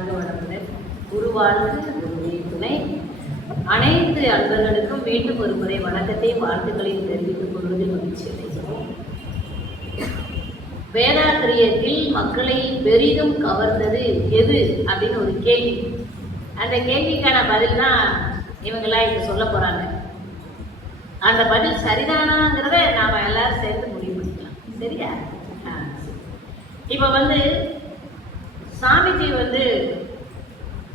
வாழ்க வளமுடன். குருவாழ்வு குருவே துணை. அனைத்து அன்பர்களுக்கும் மீண்டும் ஒரு முறை வணக்கத்தையும் வாழ்த்துக்களையும் தெரிவித்துக் கொள்வதில் மகிழ்ச்சி அடைகிறோம். வேதாத்திரியத்தில் மக்களை பெரிதும் கவர்ந்தது எது அப்படின்னு ஒரு கேள்வி. அந்த கேள்விக்கான பதில் தான் இவங்கெல்லாம் இப்போ சொல்ல போறாங்க. அந்த பதில் சரிதானாங்கிறத நாம எல்லாரும் சேர்ந்து முடிவு பண்ணிக்கலாம். சரியா? இப்ப சாமிஜி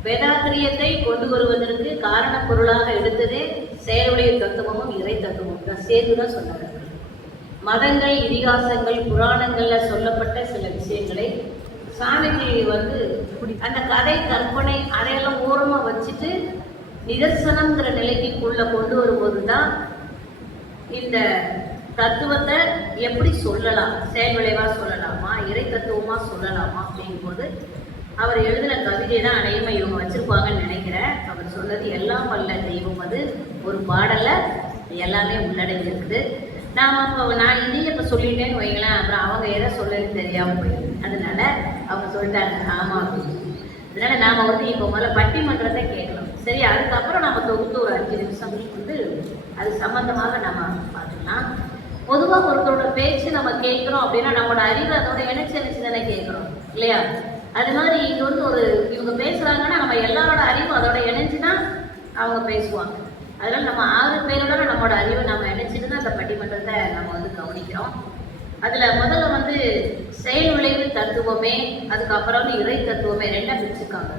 வேதாத்திரியத்தை கொண்டு வருவதற்கு காரண பொருளாக எடுத்ததே செயலுடைய தத்துவமும் இறை தத்துவமும் சேர்ந்துதான் சொன்னார்கள். மதங்கள், இதிகாசங்கள், புராணங்கள்ல சொல்லப்பட்ட சில விஷயங்களை சாமிஜி அந்த கதை, கற்பனை அதையெல்லாம் ஓரமா வச்சுட்டு நிதர்சனம்ங்கிற நிலைக்குள்ள கொண்டு வரும்போது தான் இந்த தத்துவத்தை எப்படி சொல்லலாம், செயல் விளைவா சொல்லலாமா, இறை தத்துவமா சொல்லலாமா அப்படிங்கும்போது அவர் எழுதின கவிதை தான் அநேகமா இவங்க வச்சிருப்பாங்கன்னு நினைக்கிறேன். அவர் சொன்னது எல்லாம் வல்ல தெய்வம் ஒரு பாடல்ல எல்லாமே உள்ளடங்கி இருக்குது. நான் இதையும் இப்ப சொல்லிட்டேன்னு வைங்களேன், அப்புறம் அவங்க எதை சொல்லன்னு தெரியாம போயிடுது. அதனால அவங்க சொல்லிட்டாங்க ஆமா அப்படின்னு. அதனால நாம இப்போ முதல்ல பட்டிமன்றத்தை கேட்கலாம். சரி, அதுக்கப்புறம் நம்ம தொகுத்து ஒரு 5 நிமிஷம் அது சம்பந்தமாக நம்ம பார்த்துக்கலாம். பொதுவாக ஒருத்தரோட பேச்சு நம்ம கேட்கிறோம் அப்படின்னா நம்மளோட அறிவு அதோட இணைச்சு தானே கேட்கிறோம் இல்லையா? அது மாதிரி இங்க இவங்க பேசுறாங்கன்னா நம்ம எல்லாரோட அறிவு அதோட இணைஞ்சுதான் அவங்க பேசுவாங்க. அதனால நம்ம 6 பேரோட நம்மளோட அறிவை நம்ம இணைச்சிட்டு தான் அந்த பட்டிமன்றத்தை நம்ம கவனிக்கிறோம். அதுல முதல்ல செயல் விளைவு தத்துவமே, அதுக்கப்புறம் இறை தத்துவமே ரெண்டா பிரிச்சுக்காங்க.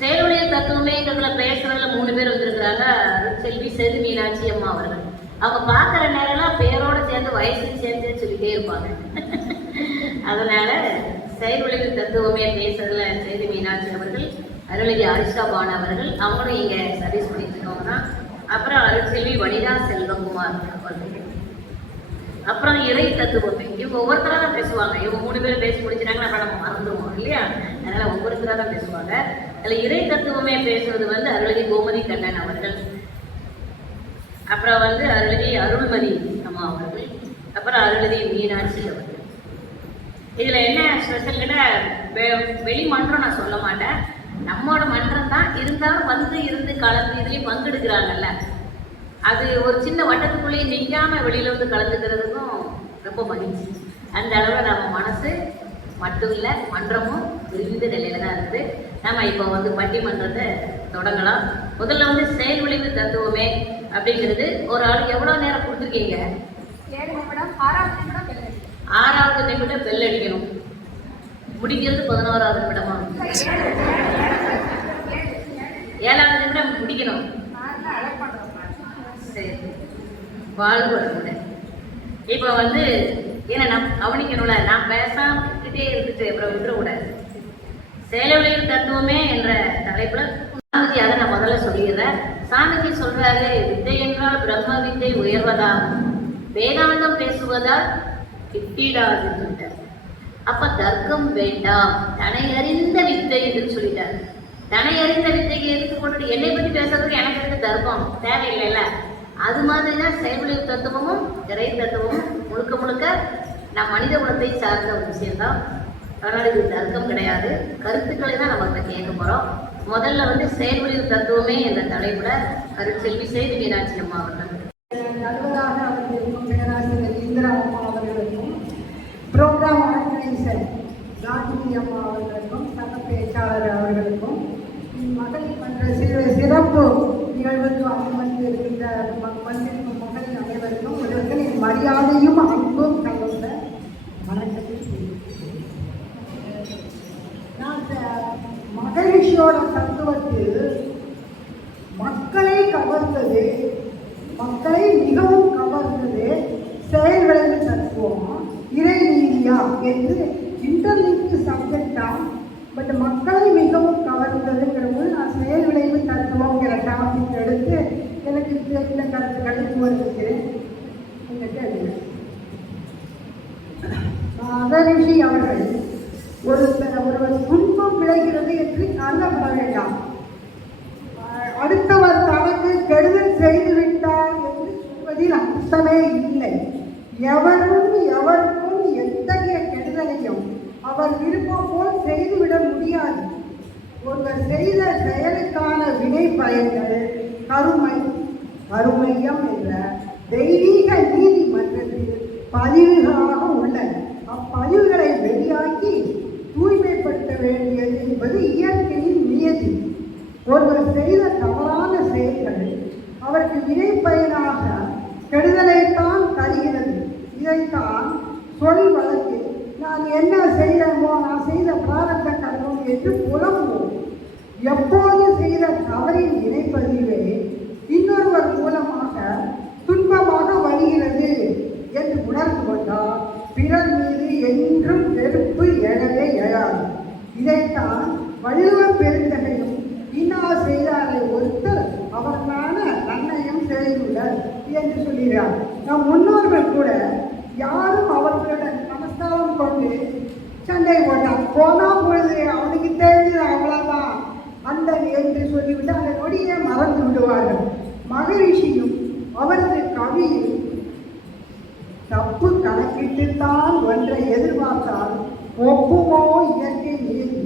செயல் விளைவு தத்துவமேங்கிறதுல பேசுறதுல 3 பேர் வந்திருக்கிறாங்க. செல்வி சேது மீனாட்சி அம்மா அவர்கள். அவங்க பார்க்குற நேரம்லாம் பேரோட சேர்ந்து வயசுக்கு சேர்ந்து சொல்லிட்டே இருப்பாங்க. அதனால செயல் விளைவு தத்துவமே பேசுறதுல சேது மீனாட்சி அவர்கள், அருள்நிதி ஆரிஷாபான் அவர்கள், அவங்களும் இங்க சர்வீஸ் பண்ணிட்டு இருக்கவங்க. அப்புறம் அருள்செல்வி வனிதா செல்வகுமார் அவர்கள். அப்புறம் இறை தத்துவமே இவங்க ஒவ்வொருத்தரா தான் பேசுவாங்க. இவங்க 3 பேர் பேசி முடிச்சிட்டாங்கன்னா அப்புறம் நம்ம மறந்துடுவோம் இல்லையா? அதனால ஒவ்வொருத்தரா தான் பேசுவாங்க. அதுல இறை தத்துவமே பேசுவது அருள்நிதி கோமதி கண்ணன் அவர்கள், அப்புறம் அருள்நிதி அருள்மதி அம்மா அவர்கள், அப்புறம் அருள்நிதி மீனாட்சி அவர்கள். இதுல என்ன ஸ்பெஷல்கிட்ட வெளி மன்றம் நான் சொல்ல மாட்டேன், நம்மோட மன்றம் தான். இருந்தாலும் இருந்து கலந்து இதுலயும் பங்கெடுக்கிறாங்கல்ல, அது ஒரு சின்ன வட்டத்துக்குள்ளேயே நிற்காம வெளியில கலந்துக்கிறதுக்கும் ரொம்ப மகிழ்ச்சி. அந்த அளவுல நம்ம மனசு மட்டும் இல்லை, மன்றமும் விரிந்த நிலையில தான் இருக்குது. நம்ம இப்போ பட்டிமன்றத்தை தொடங்கலாம். முதல்ல செயல் விளைவு தத்துவமே அப்படிங்கிறது ஒரு ஆளுக்கு எவ்வளவு நேரம் கொடுத்துருக்கீங்க? 7 நிமிடம். 6வது நிமிடம் பெல் அடிக்கணும். முடிக்கிறது 11வது நிமிடமா? 7வது நிமிடம் முடிக்கணும். சரி, வாழ்வு. இப்போ ஏன்னா நம்ம கவனிக்கணும்ல, நான் பேசாமக்கிட்டே இருந்துட்டு அப்புறம் விட்டுறக்கூடாது. செயல் விளைவு தத்துவமே என்ற தலைப்புல சாமிஜி அதை நான் முதல்ல சொல்லிடுறேன். சாமிஜி சொல்றாரு, வித்தை என்றால் பிரம்ம வித்தை உயர்வதாகும், வேதாந்தம் பேசுவதால் கிட்டிடாது சொல்லிட்டார். அப்ப தர்க்கம் வேண்டாம், தனை அறிந்த வித்தை என்று சொல்லிட்டார். தனை அறிந்த வித்தைக்கு எதுக்கு போட்டு என்னை பத்தி பேசுறதுக்கு எனக்கு எதுக்கு தர்க்கம் தேவையில்லைல்ல? அது மாதிரிதான் செயல்விளைவு தத்துவமும் இறை தத்துவமும் முழுக்க நம் மனித குலத்தை சார்ந்த ஒரு விஷயம்தான். அதனால இது தர்க்கம் கிடையாது, கருத்துக்களை தான் நம்ம கேட்க போறோம். முதல்ல செயல்விளைவு தத்துவமே என்ற தலைப்புல அருட்செல்வி சேது மீனாட்சி அம்மா அவர்கள். நடுவராக அவர்களுக்கும் பேராசிரியர் இந்திரா அம்மா அவர்களுக்கும், புரோகிராம் ஆர்கனைசர் ராஜினி அம்மா அவர்களுக்கும், சக பேச்சாளர் அவர்களுக்கும், மகளிர் மன்ற சிறப்பு நிகழ்வுக்கு அனுமதி இருக்கின்ற வந்திருக்கும் மகளிர் அனைவருக்கும் உங்களுக்கு மரியாதையும் அன்பும் கலந்த வணக்கத்தை நான் மகிழ்ச்சியோட தத்துவத்தில் மக்களை கவர்ந்தது, மக்களை மிகவும் கவர்ந்தது செயல் விளைவு தத்துவம் இறை நீதியா என்று இன்டர்லிங்க் சப்ஜெக்டா. பட் மக்களை மிகவும் கவர்ந்ததுங்கிறது நான் செயல் விளைவு தத்துவங்கிற டாபிக் எடுத்து எனக்கு தெரிந்த கருத்துக்களை விவரிக்கிறேன். மகரிஷி அவர்கள் ஒருவர் துன்பம் விளைகிறது என்று கருதப்பட வேண்டாம், அடுத்தவர் தனக்கு கெடுதல் செய்துவிட்டார் என்று சொல்வதில் அர்த்தமே இல்லை. எவருக்கும் எத்தகைய கெடுதலையும் அவர் விருப்பம் போல் செய்துவிட முடியாது. ஒருவர் செய்த செயலுக்கான வினை பயன்கள் கருமையம் என்ற தெய்வீக நீதிமன்றத்தில் பதிவுகளாக உள்ளன. அப்பதிவுகளை வெளியாக்கி தூய்மைப்படுத்த வேண்டியது என்பது இயற்கையின் நியதி. ஒருவர் செய்த தவறான செயல்கள் அவருக்கு வினை பயனாக கெடுதலைத்தான் தருகிறது. இதைத்தான் சொல் வழக்கில் நான் என்ன செய்தமோ, நான் செய்த பிராரப்த கர்மம் என்று புலம்புவோம். எப்போது செய்த தவறின் இணைப்பதிவே இன்னொருவர் மூலமாக துன்பமாக வருகிறது என்று உணர்ந்து கொண்டால் பிறர் மீது என்றும் வெறுப்பு எழவே எழாது. இதைத்தான் வள்ளுவர் பெருந்தகையும் இன்னா செய்தாரை ஒருத்தர் அவர்களான நன்னயம் செய்துள்ளார் என்று சொல்கிறார். நம் முன்னோர்கள் கூட யாரும் அவர்களுடன் நமஸ்காரம் கொண்டு சண்டை போட்டான். போனா பொழுது அவனுக்கு தெரிஞ்சது அவ்வளவுதான் அந்த என்று சொல்லிவிட்டு அந்த நொடியை மறந்து விடுவார்கள். மகரிஷியும் அவரது கவியில் தப்பு கணக்கிட்டுத்தான் ஒன்றை எதிர்பார்த்தால் ஒப்புமோ இயற்கை நீதி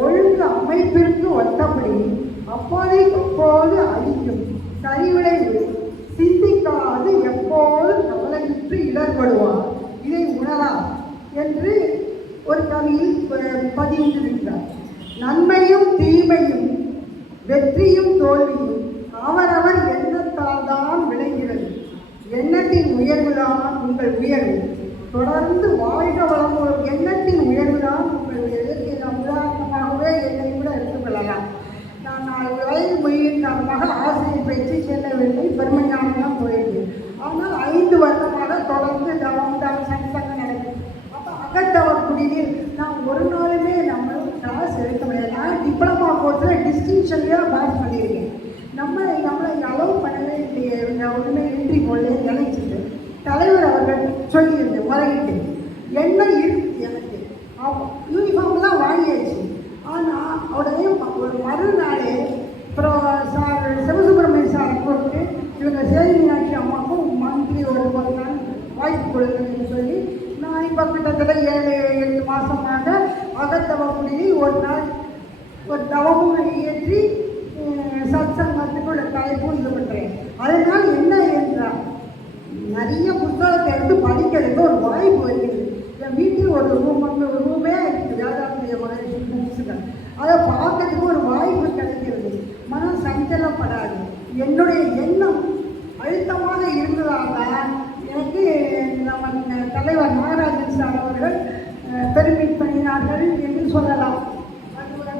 ஒழுங்கு அமைப்பிற்கு ஒத்தபடி அப்போது அழிக்கும் சரிவிளைவு சிந்திக்காது எப்போது கவலையுற்று இடர்படுவார் இதை உணரார் என்று ஒரு கவியில் பதிந்திருக்கிறார். நன்மையும் தீமையும் வெற்றியும் தோல்வியும் அவரவர் எண்ணத்தால் தான் விளைகிறது. எண்ணத்தின் உயர்வுதான் உங்கள் உயர்வு. தொடர்ந்து வாழ்க வளமும் எண்ணத்தின் உயர்வுதான் உங்கள் உயர்வு. நான் உதாரணமாகவே என்னை கூட எடுத்துக்கொள்ளலாம். நான் 4 வயது மொழியின் காரணமாக ஆசிரியர் பயிற்சி செல்லவில்லை, பெருமையான தான் போயிருந்தேன். ஆனால் 5 வருடமாக தொடர்ந்து தவம் சங்க நடக்கும். அப்போ அகத்தவ குடியில் நான் ஒரு நாளுமே நம்ம கிளாஸ் எடுக்க முடியாது. நான் டிப்ளமா கோர்ஸில் டிஸ்டிங்ஷன்லேயே பாஸ் பண்ணியிருக்கேன். நம்மளை அலோவ் பண்ணவே இல்லையே, ஒன்றுமே என்ட்ரி போடல நினைச்சிட்டு தலைவர் அவர்கள் சொல்லியிருந்து முறையிட்டு என்ன இருக்கு எனக்கு யூனிஃபார்ம்லாம் வாங்கியாச்சு. ஆனால் உடனே ஒரு மறுநாளே அப்புறம் சிவசுப்ரமணிய சாரை கூப்பிட்டு இவங்க சேரி மீனாட்சி அம்மாவுக்கும் மந்த்லி ஒரு நாள் வாய்ப்பு கொடுக்குறேன்னு சொல்லி நான் இப்போ கிட்டத்தட்ட 7-8 மாதமாக அகத்தவ குடியில் ஒரு நாள் ஒரு தவமும் ஏற்றி சத்சங்கத்துக்கு உள்ள தலைப்பும் இது பண்ணுறேன். அதனால் என்ன என்றால் நிறைய புத்தகத்தை எடுத்து படிக்கிறதுக்கு ஒரு வாய்ப்பு வருகிறது. என் வீட்டில் ஒரு ரூமே இருக்குது, வேதாந்திரிய மகரிஷி புக்ஸுகள். அதை பார்க்கறதுக்கு ஒரு வாய்ப்பு கிடைக்கிறது. மனம் சஞ்சலப்படாது. என்னுடைய எண்ணம் அழுத்தமாக இருந்ததால் எனக்கு நம்ம தலைவர் நாகராஜன் சார் அவர்கள் பெருமிட் பண்ணினார்கள் என்று சொல்லலாம்.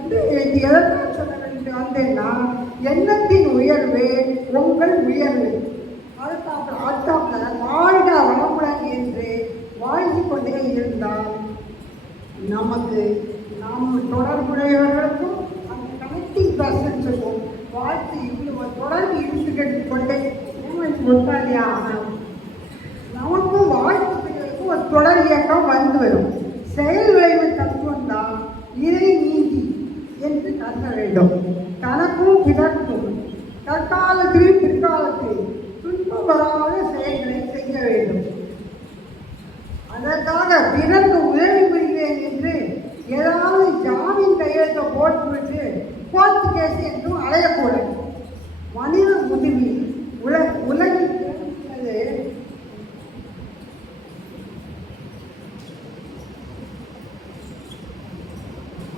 அது எதற்காக சொல்ல வேண்டும் வந்தேன்னா, எண்ணத்தின் உயர்வு உங்கள் உயர்வு. அடுத்தாப்புல வாழ்க வளமுடன் என்று வாழ்ந்து கொண்டே இருந்தால் நமக்கு நாம் தொடர்புடையவர்களுக்கும் அந்த கனெக்டிங் பர்சன் சொல்லுவோம் வாழ்த்து இவ்வளவு தொடர்பு இருந்து கொண்டே ஒட்டாதியா நமக்கும் வாழ்த்துக்களுக்கும் ஒரு தொடர் இயக்கம் வந்து வரும். செயல் விளைவு தத்துவம் தான் இறை நீதி என்று கருத வேண்டும். தனக்கும் பிறக்கும் தற்காலத்திலும் பிற்காலத்திலும் துன்பம் வராத செயல்களை செய்ய வேண்டும். அதற்காக பிறருக்கு உதவி புரிகிறேன் என்று ஏதாவது ஜாமீன் கையெழுத்தை போட்டுவிட்டு கோர்ட் கேஸ் என்றும் அலையக்கூடாது. மனித முதுவில் உலகில்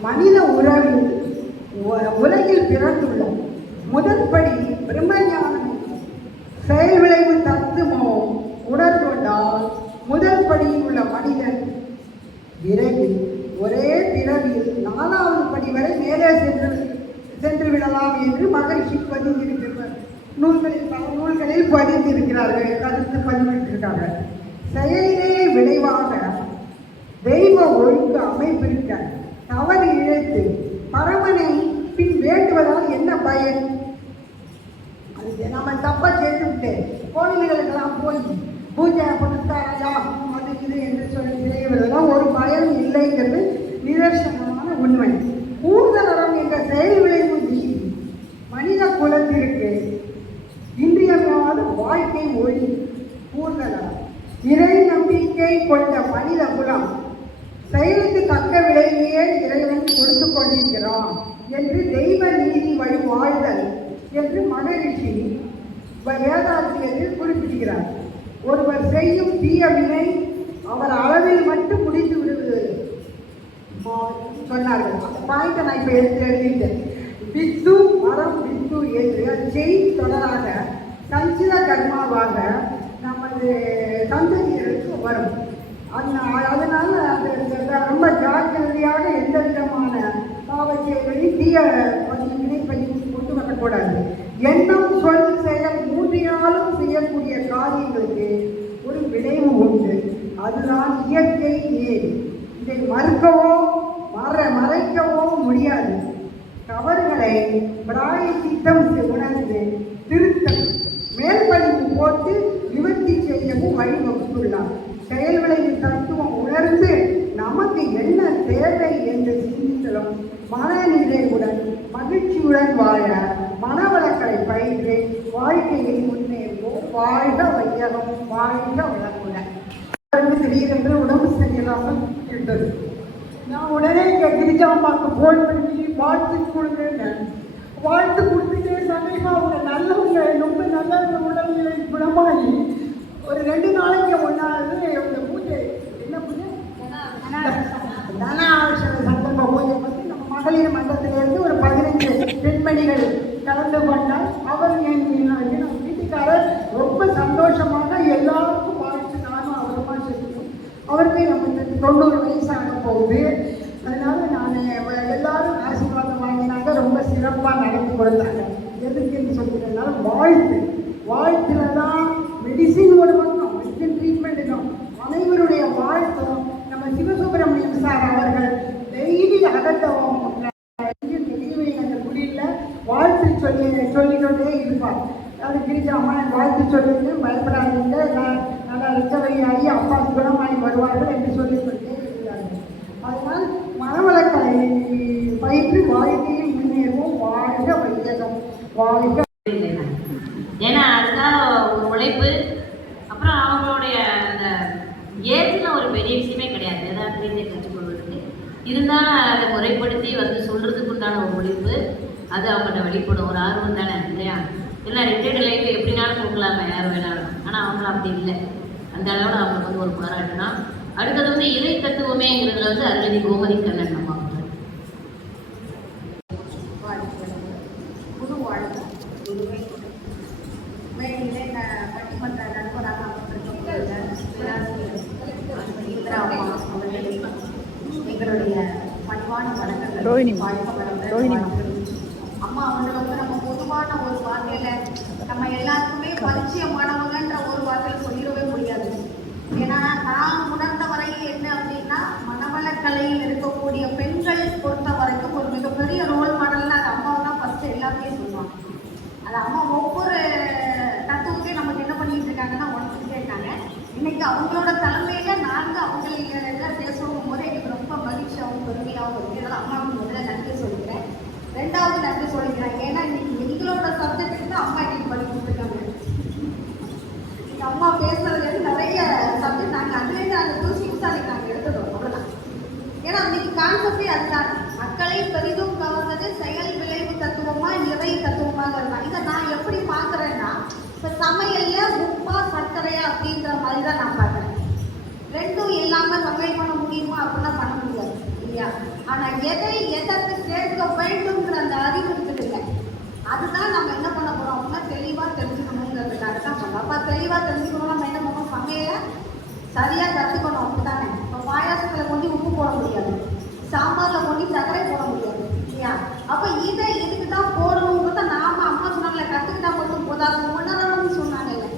மனித உறவில் உலகில் பிறந்துள்ள முதற்படி பிரம்மஞானம் செயல் விளைவு தத்துவமும் உணர்ந்து கொண்டால் முதல் படியில் உள்ள மனிதன் விரைவில் ஒரே பிறவியில் 4வது படி வரை மேலே சென்று விடலாம் என்று மகரிஷி பதிந்திருக்கிறார். பல நூல்களில் பதிந்திருக்கிறார்கள், கருத்து பதிவிட்டிருக்கார்கள். செயலிலே விளைவாக தெய்வ ஒழுங்கு அமைப்பிருக்க தவறு இழைத்து பரமனை பின் வேண்டுவதால் என்ன பயன்? அது நம்ம தப்பா செய்துவிட்டு கோவில்களுக்கெல்லாம் போய் பூஜை புனஸ்காரம் அது இது என்று சொல்லி செய்வதெல்லாம் ஒரு பயன் இல்லைங்கிறது நிதர்சனமான உண்மை. கூடுதலறம் என்ற செயல் விளைவு நீதி மனித குலத்திற்கு இன்றியமையாத வாழ்க்கை ஒளி. கூடுதலறம் இறை நம்பிக்கை கொண்ட மனித குலம் செயலுக்கு தக்க விளைவையே இறைவன் கொடுத்து கொண்டிருக்கிறான் மகிழ்ச்சி வேதாத்தியத்தில் குறிப்பிடுகிறார். ஒருவர் செய்யும் தீய வினை அவர் அளவில் மட்டும் முடித்து விடுவது சொன்னார்கள். அந்த பாயிண்ட்டை நான் இப்போ எழுதிட்டேன். வித்து மரம் வித்து என்று செய் தொடராக சஞ்சித கர்மாவாக நமது சந்ததியருக்கு வரும். அதனால அது ரொம்ப ஜாக்கிரதையாக எந்த விதமான பாவச்செயல்களையும் தீய வினைப்பையும் கொண்டு வரக்கூடாது. எண்ணம் சொல் செயல் மூன்றினாலும் செய்யக்கூடிய காரியங்களுக்கு ஒரு விளைவு உண்டு. அதுதான் இயற்கை நீர். இதை மறுக்கவோ மறைக்கவோ முடியாது. தவறுகளை பிராயச்சித்தம் உணர்ந்து திருத்தம் மேல்பதிவு போட்டு நிவர்த்தி செய்யவும் வழிவகுத்துள்ளார். செயல் விளைவு தத்துவம் உணர்ந்து நமக்கு என்ன தேவை என்று சிந்தித்தலும் மன நிறைவுடன் மகிழ்ச்சியுடன் வாழ மனவளக்கலை பயின்று வாழ்க்கையில் முன்னேறுவோம். வாழ்க வையகம், வாழ்க வளமுடன். திடீரென்று உடம்பு சரியில்லாமல் இருந்தது. நான் உடனே கிரிஜாம்மாவுக்கு போன் பண்ணி வாழ்த்து கொடுத்தேன். வாழ்த்து கொடுத்துட்டு சமீபம் அவங்க நல்லவங்க, ரொம்ப நல்ல உடல்நிலை குணமாகி ஒரு 2 நாளைக்கு ஒன்றாவது இந்த பூஜை என்ன பூஜை தனாவசர சங்கல்ப பூஜை பற்றி நம்ம மகளிர் மன்றத்திலேருந்து ஒரு 15 பெண்மணிகள் கலந்து கொண்டால் அவர் என் வீட்டுக்காரர் ரொம்ப சந்தோஷமாக எல்லாருக்கும் வாழ்த்து. நானும் அவருமா செய்யணும். அவருக்கு நமக்கு 90 வயசாக போகுது. அதனால நான் எல்லாரும் ஆசீர்வாதம் வாங்கினாங்க. ரொம்ப சிறப்பாக நடந்து கொடுத்தாங்க. எதுக்குன்னு சொல்லிக்கிறதுனால வாழ்த்துல தான் மெடிசின் ஒரு பக்கம், மெடிசின் ட்ரீட்மெண்ட் தான். அனைவருடைய வாழ்த்தும் நம்ம சிவசுப்பிரமணியம் சார் அவர்கள் டெய்லி அகத்தவம் அந்த குடியில் வாழ்த்து சொல்லிக்கொண்டே இருப்பார். அது கிரிஜாமா வாழ்த்து சொல்லிட்டு பயப்படாதீங்க, நல்லா ரிக்கவரியாகி அப்பா குணமாகி வருவார்கள் என்று சொல்லிக்கொண்டே இருக்கிறார்கள். அதனால் மனவளக்கலை பயிற்று வாழ்க்கையில் முன்னேறுவோம். வாழ்க வையகம், வாழ்க. ஏன்னா அதுக்காக ஒரு உழைப்பு, அப்புறம் அவங்களுடைய அந்த ஏஜ்ல ஒரு பெரிய விஷயமே கிடையாது. ஏதாவது கற்றுக்கொள்வதற்கு இருந்தாலும் அதை முறைப்படுத்தி வந்து சொல்றதுக்கு உண்டான ஒரு உழைப்பு, அது அவங்கள்ட்ட வெளிப்படும். ஒரு ஆர்வம் தானே இல்லையா? இல்லை ரிட்டையர்டு லைஃப் எப்படினாலும் கொடுக்கலாங்க யார் வேணாலும். ஆனால் அவங்களும் அப்படி இல்லை. அந்த அளவில் அவங்களுக்கு வந்து ஒரு பாராட்டுனா. அடுத்தது வந்து இறை தத்துவமேங்கிறதுல வந்து அருளதி கோமதி கண்ணன் நம்ம புது வாழ்க்கை மேலே பட்டிமன்ற நண்பராக இந்திரா அம்மா அவர்களுக்கு எங்களுடைய பணிவான வணக்கங்கள். அம்மா அவர்கள் வந்து நம்ம பொதுவான ஒரு வார்த்தையில நம்ம எல்லாருக்குமே பரிச்சயமானவங்கன்ற ஒரு வார்த்தையில சொல்லிடவே முடியாது. ஏன்னா நான் உணர்ந்த வரையில் என்ன அப்படின்னா, மனவளக்கலையில் இருக்கக்கூடிய பெண்கள் பொறுத்த வரைக்கும் ஒரு மிகப்பெரிய ரோல் மாடல்னா அது அம்மாவை தான் ஃபர்ஸ்ட் எல்லாருமே சொல்லுவாங்க. அது அம்மா ஒவ்வொரு தத்துவத்தையும் நமக்கு என்ன பண்ணிட்டு இருக்காங்கன்னா உணர்ந்துட்டே இருக்காங்க. இன்னைக்கு அவங்களோட தலைமையில நாங்கள் அவங்கள பேசுவோம் போது எனக்கு ரொம்ப மகிழ்ச்சியாகவும் பெருமையாகவும் இருக்கு. அதனால அம்மாவுக்கு முதல்ல நன்றி சொல்லிக்கிறேன். 2வது நன்றி சொல்லிக்கிறேன். ஏன்னா இன்னைக்கு எங்களோட சப்ஜெக்ட்டுக்கு தான் அம்மா இன்னைக்கு பண்ணி கொடுத்துருக்காங்க. அம்மா பேசுறதுலேருந்து நிறைய சப்ஜெக்ட் நாங்கள் அதுலேருந்து அந்த 2 6 நாங்கள் எடுத்துடுவோம். அவ்வளோதான். ஏன்னா இன்னைக்கு கான்செப்டே அதுதான். மக்களை பெரிதும் கவர்ந்தது செயல் விளைவு தத்துவமா இறை தத்துவமாக இருந்தா. இதை நான் எப்படி பார்க்குறேன்னா, இப்போ சமையல்ல உப்பா சர்க்கரையா அப்படின்ற மாதிரி தான் நான் பார்க்குறேன். 2ம் இல்லாமல் சமையல் பண்ண முடியுமா அப்படின்னா பண்ண முடியாது இல்லையா? ஆனால் எதை எதற்கு சேர்க்க வேண்டும்ங்கிற அந்த அறிவு இருக்குது இல்லை, அதுதான் நம்ம என்ன பண்ண போகிறோம் அப்படின்னா தெளிவாக தெரிஞ்சுக்கணுங்கிறதுக்காக தான் பண்ணோம். அப்போ தெளிவாக தெரிஞ்சுக்கணும் நம்ம என்ன பண்ணணும், சமையலை சரியாக கற்றுக்கணும். அப்படித்தானே? இப்போ பாயாசத்தில் கொண்டு உப்பு போட முடியாது, சாம்பாரில் கொண்டு சர்க்கரை போட முடியாது இல்லையா? அப்போ இதை எதுக்கு தான் போடணுங்கிறத நாம அம்மா சொன்னாங்களே, கற்றுக்கிட்டா மட்டும் போதாது, உணரணும்னு சொன்னாங்க இல்லை.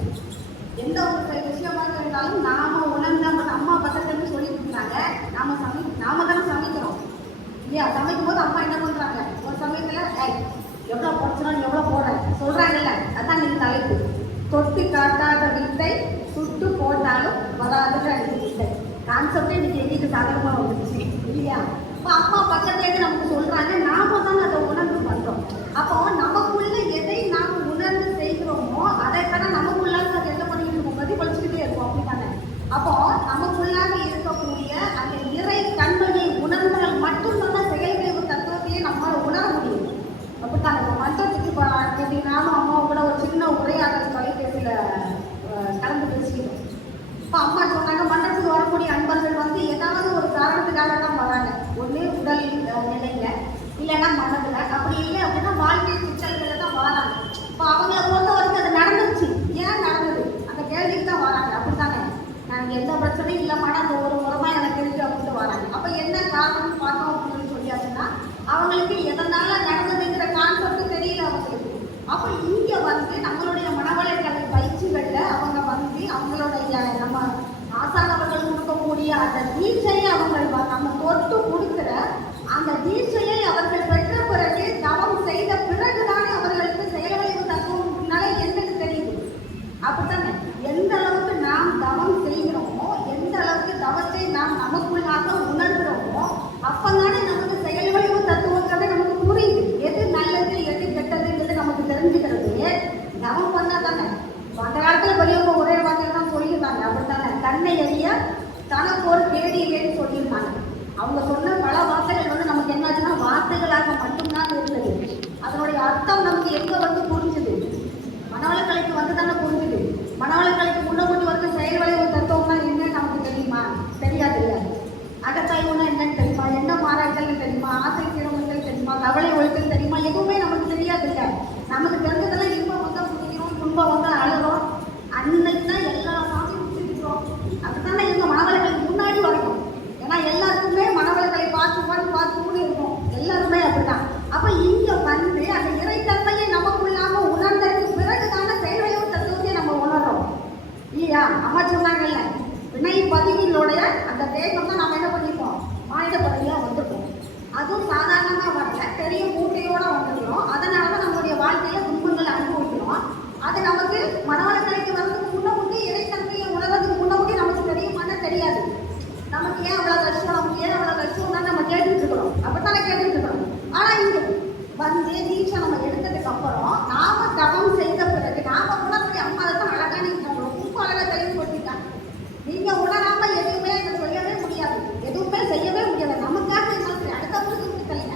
எந்த ஒரு விஷயமாக இருந்தாலும் நாம உணர்ந்தா மட்டும் அம்மா பக்கத்துலேருந்து சொல்லி கொடுத்தாங்க. நாம தானே சமைக்கிறோம் இல்லையா? சமைக்கும் போது அம்மா என்ன பண்ணுறாங்க, ஒரு சமயத்தில் எவ்வளோ போச்சுனாலும் எவ்வளோ போட சொல்கிறாங்கல்ல, அதான் நீங்கள் தலைப்பு. தொட்டு காட்டாத வித்தை சுட்டு போட்டாலும் வராதுன்ற வித்தை கான்செப்டே இன்னைக்கு எங்களுக்கு சாதகமாக வந்துச்சு இல்லையா? இப்போ அம்மா பக்கத்துலேருந்து நமக்கு சொல்கிறாங்க, நாம தான் அதை உணர்ந்து பண்ணுறோம். அப்போ நமக்குள்ள எதை நாம் உணர்ந்து செய்கிறோமோ அதைத்தானே நமக்குள்ளாக அதை என்ன பண்ணிட்டு இருக்கோம், பிரதிபலிச்சுக்கிட்டே இருக்கும். அப்படித்தானே? அப்போ நமக்குள்ளாக இருக்கக்கூடிய அந்த இறை தன்மையை உணர்ந்தால் மட்டும்தானே செயல்விளைவு தத்துவத்தையே நம்மளால் உணர முடியும். அப்படித்தானே? இப்போ மன்றத்துக்கு நானும் அம்மாவும் கூட ஒரு மனதுல, அப்படி இல்லை அப்படின்னா வாழ்க்கை சிக்கல்களை தான் வராங்க. இப்போ அவங்கள பொறுத்த வரைக்கும் அது நடந்துச்சு, ஏன் நடந்தது அந்த கேள்விக்கு தான் வராங்க. அப்படித்தானே, நான் எந்த பிரச்சனையும் இல்லை மனம் ஒரு முறமா எனக்கு இருக்கு அப்படின்ட்டு வராங்க. அப்ப என்ன காரணம் பார்த்தோம் அப்படின்னு சொல்லியாச்சுன்னா அவங்களுக்கு எதனால நடந்ததுங்கிற கான்செப்ட் தெரியல அவங்களுக்கு. அப்ப இங்க வந்து நம்மளுடைய மனவளக்கலை பயிற்சிகள்ல அவங்க வந்து அவங்களுடைய நம்ம ஆசானவர்கள் கொடுக்கக்கூடிய அந்த தீட்சையை அவங்கள் நம்ம தொட்டு கொடுக்கிற அந்த தீட்சையை அவர்கள் பெற்ற பிறகு தவம் செய்த பிறகுதானே அவர்களுக்கு செயல்விளைவு தத்துவம்னால என்னன்னு தெரியுது. அப்படித்தானே, எந்த அளவுக்கு நாம் தவம் செய்கிறோமோ, எந்த அளவுக்கு தவத்தை நாம் நமக்குள்ளாக உணர்கிறோமோ, அப்பதானே நமக்கு செயல்விளைவு தத்துவங்கிறத நமக்கு புரியுது. எது நல்லது எது கெட்டதுங்கிறது நமக்கு தெரிஞ்சுக்கிறது தவம் பண்ணா தானே. அந்த காலத்துல பெரியவங்க ஒரே வார்த்தையில தான் சொல்லியிருந்தாங்க. அப்படித்தானே, தன்னை அறிய தனக்கு ஒரு கேடி இல்லைன்னு சொல்லியிருந்தாங்க. அவங்க சொன்ன பல வார்த்தைகள் வந்து நமக்கு என்னாச்சுன்னா வார்த்தைகளாக மட்டும்தான் இருந்தது. அதனுடைய அர்த்தம் நமக்கு எங்க வந்து புரிஞ்சுது, மனவளக்கலைக்கு வந்து தானே புரிஞ்சுது. மனவளக்கலைக்கு முன்னக்கூட்டி வந்து செயல்விளைவு தத்துவம்னா என்னன்னு நமக்கு தெரியுமா? தெரியாது. இல்லை அகத்தாய்வுனா என்னன்னு தெரியுமா? என்ன மாறாய்கள் தெரியுமா? ஆசை சிரமங்கள் தெரியுமா? கவலை ஒழுக்கம் தெரியுமா? எதுவுமே நமக்கு தெரியாது. இல்லை நமக்கு தெரிஞ்சதெல்லாம் இன்பம் வந்தா புரிஞ்சிடும், துன்பம் வந்தா அழுகிறோம். அன்னைக்கு தான் எல்லா சாமியும் முடிச்சுக்கிறோம். அதுதானே இவங்க மனவளக்கலைக்கு முன்னாடி வரணும். ஏன்னா எல்லாருக்குமே மனவளக்கலை பார்த்து இருக்கும், எல்லாருமே அப்படிதான். அப்ப இங்க வந்து அந்த இறைத்தன்மையை நமக்குள்ளாக உணர்ந்ததுக்கு பிறகுதான செயல்விளைவு தத்துவத்தை நம்ம உணர்றோம் இல்லையா? அம்மா சொன்னாங்கல்ல, வினை பதிவினுடைய அந்த தேகம் தான் நம்ம என்ன பண்ணிப்போம், மாநில பதவியா வந்திருக்கோம். அதுவும் சாதாரணமா வரல, பெரிய மூட்டையோட வந்துருக்கிறோம். அதனாலதான் நம்மளுடைய வாழ்க்கையில துன்பங்கள் அனுபவிக்கிறோம். அது நமக்கு மனவளக்கலைக்கு வர்றதுக்கு முன்னே இறைத்தன்மையை உணர்றதுக்கு முன்னே நமக்கு தெரியுமான்னு தெரியாது. நமக்கு ஏன் அவ்வளவு கஷ்டம், நமக்கு ஏன் அவ்வளவு கஷ்டம் தான் நம்ம கேட்டுட்டு இருக்கிறோம். அப்படித்தானே கேட்டுட்டு இருக்கிறோம். ஆனா இங்க வந்து தீட்சை நம்ம எடுத்ததுக்கு அப்புறம் நாம தவம் செய்த பிறகு நாம உணர்ந்து அம்மா தான் அழகா நீங்க ரொம்ப அழகா தெளிவுபடுத்திட்டாங்க. நீங்க உணராம எதுவுமே சொல்லவே முடியாது, எதுவுமே செய்யவே முடியாது. நமக்காக என்ன அடுத்தவங்களுக்கு தெரியல,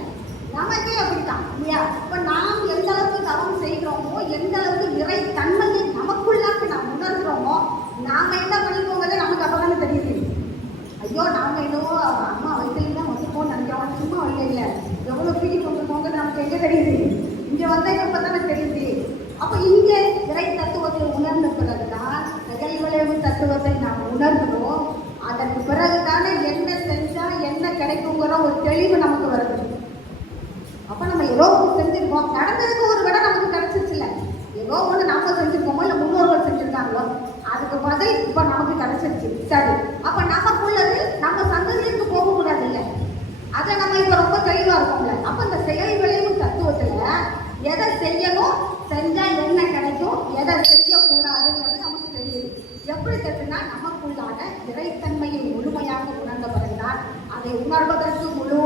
நமக்கே அப்படித்தான் இல்லையா? இப்ப நாம் எந்த அளவுக்கு தவம் செய்கிறோமோ, எந்த அளவுக்கு இறை தன்மையை நமக்குள்ளாக நாம் உணர்கிறோமோ, நாம என்ன பண்ணிக்கோங்கிறத நமக்கு அப்பதானே தெரியுது. ஐயோ நாம என்னவோ அம்மா வயிற்றுல தான் வந்துப்போம் நினைக்கிறோம், சும்மா வழியில இல்லை எவ்வளவு பீடி கொண்டிருக்கோங்க நமக்கு எங்க தெரியுது, இங்க வந்தா இப்பதானே தெரியுது. அப்ப இங்க இறை தத்துவத்தை உணர்ந்த பிறகுதான் செயல்விளைவு தத்துவத்தை நாம் உணர்கிறோம். அதற்கு பிறகுதானே என்ன செஞ்சா என்ன கிடைக்குங்கிற ஒரு தெளிவு நமக்கு வருது. அப்ப நம்ம ஏதோ ஒன்று செஞ்சிருக்கோம், நடந்ததுக்கு ஒரு விட நமக்கு கிடைச்சிருச்சுல. ஏதோ ஒன்று நம்ம செஞ்சிருக்கோமோ இல்லை முன்னோர்கள் செஞ்சிருக்காங்களோ, அதுக்கு பதில் இப்ப நமக்கு கிடைச்சிருச்சு. சரி, அப்ப நமக்குள்ளது நம்ம சந்ததிக்கு போகக்கூடாது இல்லை, அதை நம்ம இப்ப ரொம்ப தெளிவா இருக்கோம்ல. அப்ப இந்த செயல் விளைவு தத்துவத்துல எதை செய்யணும், செஞ்சா என்ன கிடைக்கும், எதை செய்யக்கூடாதுங்கிறது நமக்கு தெரியுது. எப்படி தெரியுதுன்னா நமக்குள்ளான இறைத்தன்மையை முழுமையாக உணர்ந்த பிறகுதான் அதை உணர்வதற்கு முழு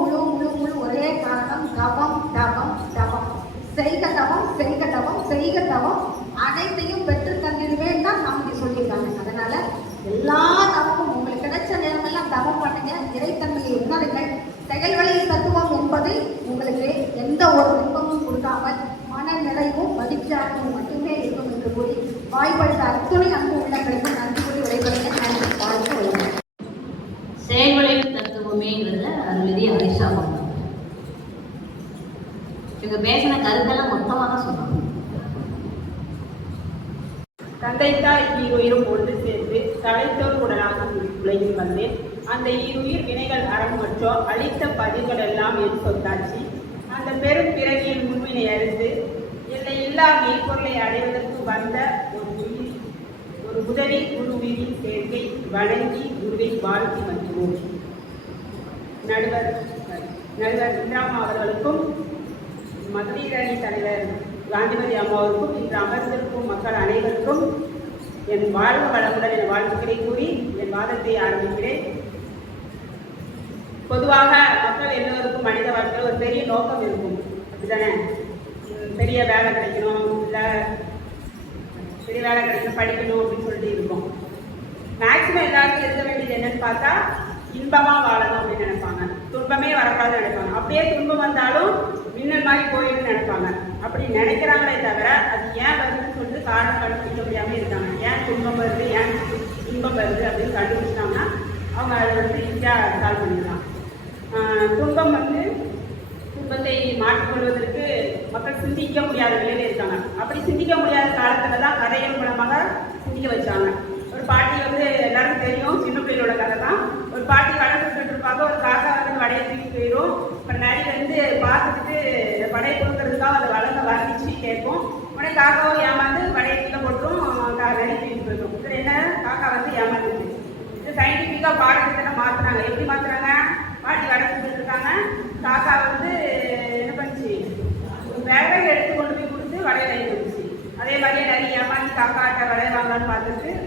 முழு முழு முழு ஒரே காரணம் தவம் தவம் தவம். செய்க தவம் செய்க தவம் செய்க தவம் அனைத்தையும் பெற்று தந்திடுவேன் தான் நமக்கு சொல்லியிருக்காங்க. அதனால எல்லா தவமும் உங்களுக்கு கிடைச்ச நேரமெல்லாம் தவம் பண்ணுங்க, இறைத்தன்மையை உணருங்கள். செயல்விளைவு தத்துவம் என்பது உங்களுக்கு எந்த ஒரு துன்பமும் கொடுக்காமல் மன நிறைவும் மகிழ்ச்சியாகவும் மட்டுமே இருக்கும் என்று கூறி வாய்ப்படுத்த அத்துணை அன்பு உள்ளங்களுக்கும் நன்றி கூறி விடைபெறுகிறேன். நன்றி. வாழ்க்கை உள்ளது செயல்விளைவு தத்துவமேங்கிறத அருள்நிதி ஆயிஷா பண்ணாங்க. இவங்க பேசின கருத்தெல்லாம் மொத்தமாக சொன்னாங்க. தந்தை தாய் ஈருயிரும் ஒன்று சேர்ந்து தலைத்தோர் உடனாக உலகில் வந்தேன். அந்த ஈருயிர் வினைகள் அறமற்றோ அளித்த பதிவுகள் எல்லாம் என் சொத்தாட்சி. அந்த பெரும் பிறவியின் முன்வினை அறிந்து எல்லை இல்லா மெய்ப்பொருளை அடைவதற்கு வந்த ஒரு உதவி குரு உயிரின் சேர்க்கை வணங்கி குருவை வாழ்த்தி வந்துவோம். நடுவர் இந்திராமா அவர்களுக்கும் மகளிர் அணி தலைவர் காந்திமதி அம்மாவுக்கும் இன்று அமர்ந்திருக்கும் மக்கள் அனைவருக்கும் என் வாழ்வு வளமுடன் என் வாழ்த்துக்களை கூறி என் வாதத்தை ஆரம்பிக்கிறேன். பொதுவாக மக்கள் எல்லோருக்கும் மனித வாழ்க்கையில் ஒரு பெரிய நோக்கம் இருக்கும், அப்படித்தானே? பெரிய வேலை கிடைக்கணும், இல்லை பெரிய வேலை கிடைக்கணும், படிக்கணும் அப்படின்னு சொல்லிட்டு இருக்கும். மேக்சிமம் எல்லாருக்கும் இருக்க வேண்டியது என்னன்னு பார்த்தா இன்பமா வாழணும் அப்படின்னு நினைப்பாங்க, துன்பமே வரக்கூடாதுன்னு நினைப்பாங்க. அப்படியே துன்பம் வந்தாலும் மின்னல் மாதிரி போயிடுன்னு நினைப்பாங்க. அப்படி நினைக்கிறாங்களே தவிர அது ஏன் வருதுன்னு சொல்லிட்டு காரணம் கண்டுபிடிக்க முடியாமல் இருக்காங்க. ஏன் துன்பம் வருது, ஏன் இன்பம் வருது அப்படின்னு கண்டுபிடிச்சிட்டாங்கன்னா அவங்க அதை ஈஸியாக சால்வ் பண்ணிடலாம். துன்பம் துன்பத்தை மக்கள் சிந்திக்க முடியாத நிலையில இருக்காங்க. அப்படி சிந்திக்க முடியாத காலத்துல தான் கதைகள் மூலமாக சிந்திக்க வச்சாங்க. ஒரு பாட்டி வந்து எல்லாருக்கும் தெரியும், சின்ன பிள்ளைகளோட கதை தான். ஒரு பாட்டி வடை சுட்டுட்டு இருப்பாங்க, ஒரு காக்கா வந்து வடையை தூக்கி போயிடும். அப்புறம் நரி வந்து பார்த்துட்டு வடையை கொடுக்கறதுக்காக அதை வளர்ந்து வர்ணிச்சு கேட்கும். உடனே காக்காவை ஏமாந்து வடையை கீழே போட்டுரும், நரி தூக்கி போயிடும். இதில் என்ன, காக்கா வந்து ஏமாந்துச்சு. இது சயின்டிஃபிக்காக பாடத்திட்டத்தை மாற்றுறாங்க. எப்படி மாற்றுறாங்க? பாட்டி வடை சுட்டுட்டு இருக்காங்க, காக்கா வந்து என்ன பண்ணுச்சு, வேக எடுத்து கொண்டு போய் கொடுத்து வடையை வாங்கி கொடுத்துச்சு. அதே மாதிரியே நிறைய ஏமாந்து காக்காட்ட வடையை வாங்கலான்னு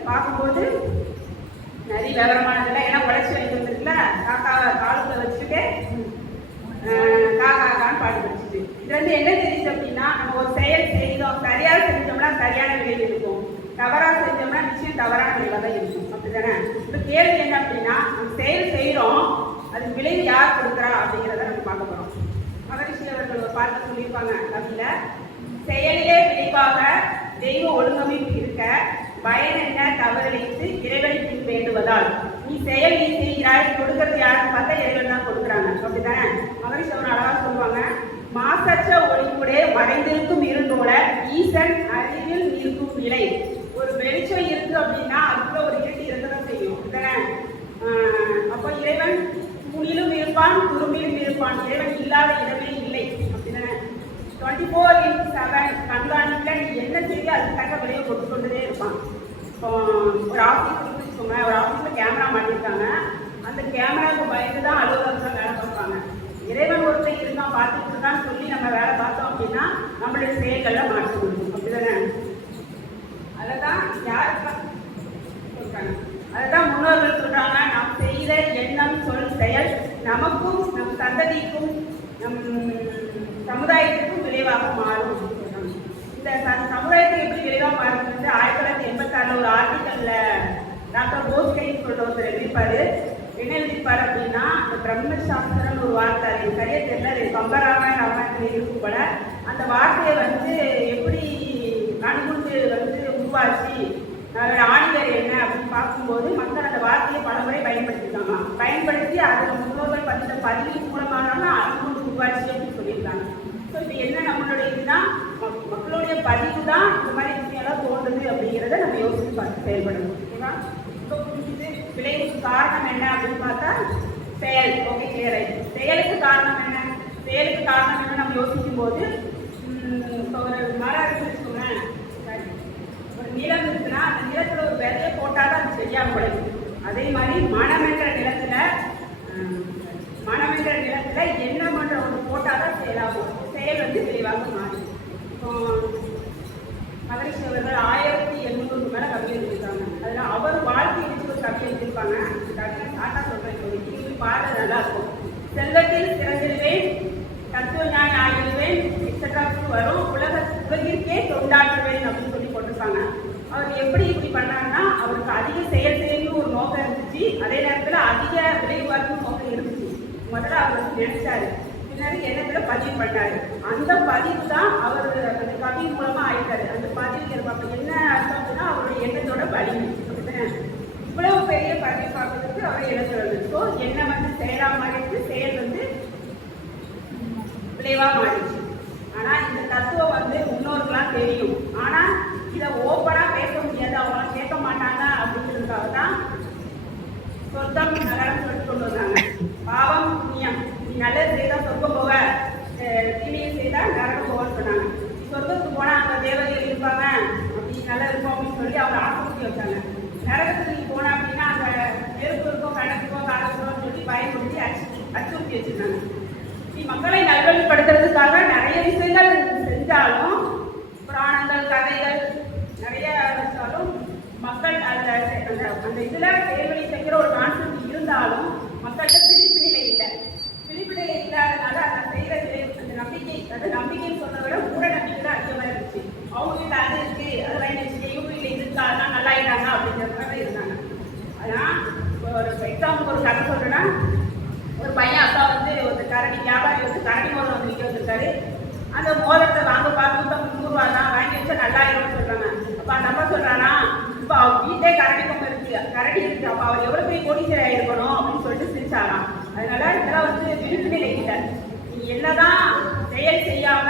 பார்க்கும்போது நிறைய விவரமானதில்லை. ஏன்னா உழைச்சி வாங்கி வந்துருக்குல்ல, காக்காவை காலத்தில் வச்சுட்டு காக்காக்கான்னு பாடி வச்சுட்டு. இது வந்து என்ன தெரியுது அப்படின்னா, நம்ம ஒரு செயல் செய்தோம், சரியாக செஞ்சோம்னா சரியான விளைவு இருக்கும், தவறாக செஞ்சோம்னா நிச்சயம் தவறான விளைவாக தான் இருக்கும். அப்படித்தானே? இப்போ கேள்வி என்ன அப்படின்னா, நம்ம செயல் செய்கிறோம், அது விளைவு யார் கொடுக்குறா அப்படிங்கிறத நம்ம பார்க்க போகிறோம். மகரிஷி அவர்கள் ஒரு பார்த்து சொல்லியிருப்பாங்க கவியில, செயலிலே விளைவாக தெய்வ ஒழுங்கமைப்பு இருக்க பயன் என்ன தவறளித்து இறைவனுக்கு வேண்டுவதால். நீ செயல் நீ செய்கிறாய், கொடுக்கறது யாருன்னு பார்த்தா இறைவன் தான் கொடுக்குறாங்க. அப்படித்தானே? மகரிஷி அவர் அழகா சொல்லுவாங்க, மாசற்ற ஒளிவுடைய மறைந்திருக்கும் இருந்தோட ஈசன் அறிவில் இருக்கும் நிலை. ஒரு வெளிச்சம் இருக்கு அப்படின்னா அதுக்குள்ள ஒரு இருட்டு இருக்கதான் செய்யும். அப்படித்தானே? அப்போ இறைவன் துணிலும் இருப்பான், துரும்பிலும் இருப்பான். இறைவன் இல்லாத இடமே இல்லை. அப்படித்தானே? 24/7 கண்காணிக்க நீ என்ன செய்ய அதுக்காக விளைவு கொடுத்து கொண்டுதே இருப்பான். இப்போ ஒரு ஆஃபீஸ் வச்சுக்கோங்க, ஒரு ஆஃபீஸில் கேமரா மாட்டிருக்காங்க, அந்த கேமராவுக்கு பயந்து தான் அலுவலகம் வேலை பார்ப்பாங்க. இறைவன் ஒருத்தர் இருந்தான் பார்த்துட்டு இருக்கான்னு சொல்லி நம்ம வேலை பார்த்தோம் அப்படின்னா நம்மளுடைய செயல்களில் மாற்ற முடியும். அப்படிதானே? அதைதான் யாருக்கெல்லாம் சொல்றாங்க, அதுதான் முன்னோர்கள் சொல்றாங்க, நாம் செய்த எண்ணம் சொல் செயல் நமக்கும் நம் சந்ததிக்கும் நம் சமுதாயத்துக்கும் விளைவாக மாறும். இந்த சமுதாயத்துக்கு எப்படி விளைவாக மாறும் வந்து 1986 ஒரு ஆர்டிக்கல்ல டாக்டர் போஸ்கைன்னு சொல்ற ஒருத்தர் எழுதிப்பாரு. என்ன எழுதிப்பாரு அப்படின்னா, இந்த பிரம்மசாஸ்திரம் ஒரு வார்த்தை, அது சரியா தெரியல, கம்பராமாயண ராமாயணத்தில் இருக்கும் போல. அந்த வார்த்தையை வந்து எப்படி கண்கொண்டு வந்து உருவாச்சு, ஆணிவர் என்ன அப்படின்னு பார்க்கும்போது மக்கள் அந்த வார்த்தையை பலமுறை பயன்படுத்திருக்காங்க. பயன்படுத்தி அதில் முன்னோர்கள் பதித்த பதிவு மூலமாக அனுகொண்டு உருவாச்சு அப்படின்னு சொல்லியிருக்காங்க. ஸோ இது என்ன, நம்மளுடைய இதுதான் மக்களுடைய பதிவு தான் இந்த மாதிரி விஷயம்லாம் தோன்றுது அப்படிங்கிறத நம்ம யோசிச்சு பார்த்து செயல்படணும். ஓகேவா? இப்போ புரிஞ்சுது. விளைவுக்கு காரணம் என்ன அப்படின்னு பார்த்தா செயல். ஓகே, கிளியர் ஆயிடுச்சு. செயலுக்கு காரணம் என்ன, செயலுக்கு காரணம் என்ன நம்ம யோசிக்கும் போது, இப்போ ஒரு மரம் இருக்குன்னு வச்சுக்கோங்களேன், ஒரு நிலம் இருக்குன்னா அந்த நிலத்துல ஒரு விதையை போட்டாலும் அது சரியாக முளைக்கும். அதே மாதிரி மனம் என்ற நிலத்துல என்ன பண்ற ஒன்று போட்டாதான் செயலாகும். செயல் வந்து விளைவாக மாறும். இப்போ மகரிஷி அவர்கள் 1800 மேல கவி எழுதியிருக்காங்க. அதுல அவர் வாழ்க்கையை வச்சு ஒரு கவி எழுதியிருப்பாங்க. கவியை சாட்டா சொல்றேன், இப்போதைக்கு பாடுறது நல்லா இருக்கும். செல்வத்தில் சிறந்திருவேன், தத்துவ ஞானி ஆகிடுவேன், எக்ஸட்ராவுக்கு வரும், உலகிற்கே தொண்டாற்றுவேன் அப்படின்னு சொல்லி போட்டிருப்பாங்க. அவர் எப்படி இப்படி பண்ணாருன்னா, அவருக்கு அதிக செயல் செய்யணும் ஒரு நோக்கம் இருந்துச்சு, அதே நேரத்தில் அதிக விளைவு வரணும் நோக்கம் இருந்துச்சு. முதல்ல அவர் வந்து நினைச்சாரு, பின்னாடி எண்ணத்துல பதிவு பண்ணாரு. அந்த பதிவு தான் அவர் அந்த கவி மூலமா ஆயிட்டாரு. அந்த பதிவு அப்ப என்ன அர்த்தம் அப்படின்னா, அவருடைய எண்ணத்தோட வலிமை. இவ்வளவு பெரிய பதிவு பார்க்கறதுக்கு அவர் என்ன சொல்றது. ஸோ எண்ணம் வந்து செயலா மாறிடுச்சு, செயல் வந்து விளைவா மாறிடுச்சு. ஆனா இந்த தத்துவம் வந்து முன்னோருக்கெல்லாம் தெரியும். ஆனா இதை ஓப்பனா பேச முடியாது, அவங்க கேட்க மாட்டாங்க அப்படிங்கிறதுக்காக தான் சொர்க்கம் நகரம் சொல்லிட்டு கொண்டு வந்தாங்க. பாவம் புண்ணியம், நீ நல்லது செய்தா சொர்க்கம் போவ, தீமையை செய்தா நரகம் போவான்னு சொன்னாங்க. சொர்க்கத்துக்கு போனா அங்க தேவதைகள் இருப்பாங்க, அப்படி நல்லா இருக்கும் அப்படின்னு சொல்லி அவங்க ஆசைப்படுத்தி வச்சாங்க. நரகத்துக்கு நீ போனா அப்படின்னா அங்க நெருப்பு இருக்கும், கணக்குக்கோ காலத்துக்கோன்னு சொல்லி பயன்படுத்தி அச்சுறுத்தி வச்சிருந்தாங்க. நீ மக்களை நல்வழிப்படுத்துறதுக்காக நிறைய விஷயங்கள் செஞ்சாலும், புராணங்கள் கதைகள் நிறைய வச்சாலும், மக்கள் அந்த இதுல செயல்வழி செய்கிற ஒரு கான்செப்ட் இருந்தாலும் மக்கள்கிட்ட விழிப்பு நிலை இல்லை. விழிப்பு நிலை இல்லாதனால அதை செய்யறது அந்த நம்பிக்கை, அந்த நம்பிக்கைன்னு சொன்னதை விட மூட நம்பிக்கை தான் அதிகமாக இருந்துச்சு. அவங்க வீட்டில் அது இருக்கு, அது வாங்கிடுச்சு, இவங்க வீட்டில் இருக்கா, அதெல்லாம் நல்லா ஆயிட்டாங்க அப்படிங்கிற மாதிரி இருந்தாங்க. அதான் ஒரு எக்ஸாம்பிள் ஒரு கதை சொல்றேன்னா, ஒரு பையன் அப்பா வந்து ஒரு கரடி வியாபாரி வந்து கரடி மோதிரம் வந்து விற்க வச்சிருக்காரு. அந்த மோதிரத்தை வாங்க பார்த்து 300 தான் வாங்கி வச்சா நல்லாயிரும்னு சொல்றாங்க. அப்ப அந்த அம்மா சொல்றானா, இப்ப அவர் வீட்டே கரடி பொம்மை இருக்கு, கரடி இருக்கு, அப்ப அவர் எவ்வளவு பெரிய கோடீஸ்வரர் ஆயிருக்கணும் அப்படின்னு சொல்லிட்டு சிரிச்சாராம். அதனால இதெல்லாம் வந்து விழிப்பு நிலை இல்லை. நீ என்னதான் செயல் செய்யாம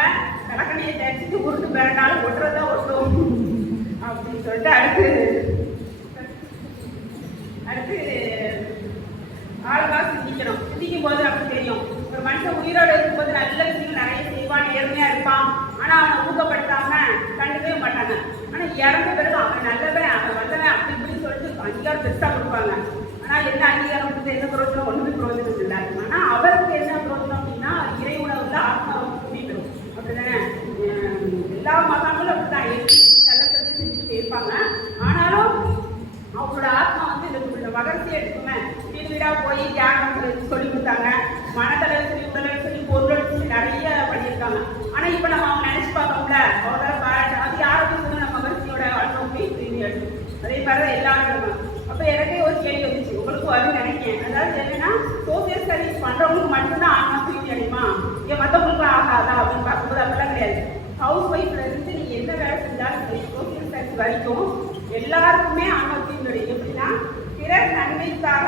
கலக்க துணியை தைச்சிட்டு உருட்டு பிறனாலும் ஒட்டுறதான் ஒட்டும் அப்படின்னு சொல்லிட்டு அடுத்து ஆழ்வா சிந்திக்கணும். சிந்திக்கும் போது நமக்கு தெரியும் ஒரு மனுஷன் உயிரோடு இருக்கும்போது நல்ல விஷயம் நிறைய செய்வான், நேர்மையா இருப்பான். ஆனா அவனை ஊக்கப்படுத்தாம கண்டுக்கவே மாட்டாங்க. ஆனா இறந்த பிறகு அவன் நல்லவன், அவன் வல்லவன் அப்படி இப்படின்னு சொல்லிட்டு அங்கீகாரம் பெருசா கொடுப்பாங்க. ஆனா என்ன அங்கீகாரம் கொடுத்து என்ன பிரயோஜனம்? ஒண்ணுமே பிரயோஜனம் இல்லை. ஆனா அவருக்கு என்ன பிரயோஜனம் அப்படின்னா இறை உணவுல ஆத்மாவை கூட்டிடும். அப்படிதானே எல்லா மகான்களும் அப்படிதான் நல்ல சொல்லி செஞ்சுட்டு இருப்பாங்க. ஆனாலும் அவங்களோட ஆத்மா வந்து இந்த மகர்ச்சி எடுக்குமே. வீடு வீடா போய் தியானம் சொல்லி கொடுத்தாங்க, மனதளவு சொல்லி உடலை சொல்லி பொருள் சொல்லி நிறைய பண்ணியிருக்காங்க. ஆனா இப்ப நம்ம அவங்க நினைச்சு பார்க்கல, அவங்களோட பாராட்டு அது யாருக்கும் சொல்லி நம்ம மகர்ச்சியோட வாழ்க்கை போய் அதே மாதிரிதான் எல்லாரும். அப்ப எனக்கே ஒரு கேள்வி வந்துச்சு, உங்களுக்கு வரும்னு நினைக்கிறேன். அதாவது என்னன்னா சோசியல் சர்வீஸ் பண்றவங்களுக்கு மட்டும்தான் ஆன்மா தூய்மை அடையுமா, ஏன் மற்றவங்களுக்கும் ஆகாதா அப்படின்னு பார்க்கும்போது அப்படிலாம் கிடையாது. ஹவுஸ் ஒய்ஃப்ல இருந்து நீங்க என்ன வேலை செஞ்சாலும் சரி, சோசியல் சர்வீஸ் வரைக்கும் எல்லாருக்குமே ஆன்மா தூய்மை அடையும். எப்படின்னா பிறர் நன்மைக்காக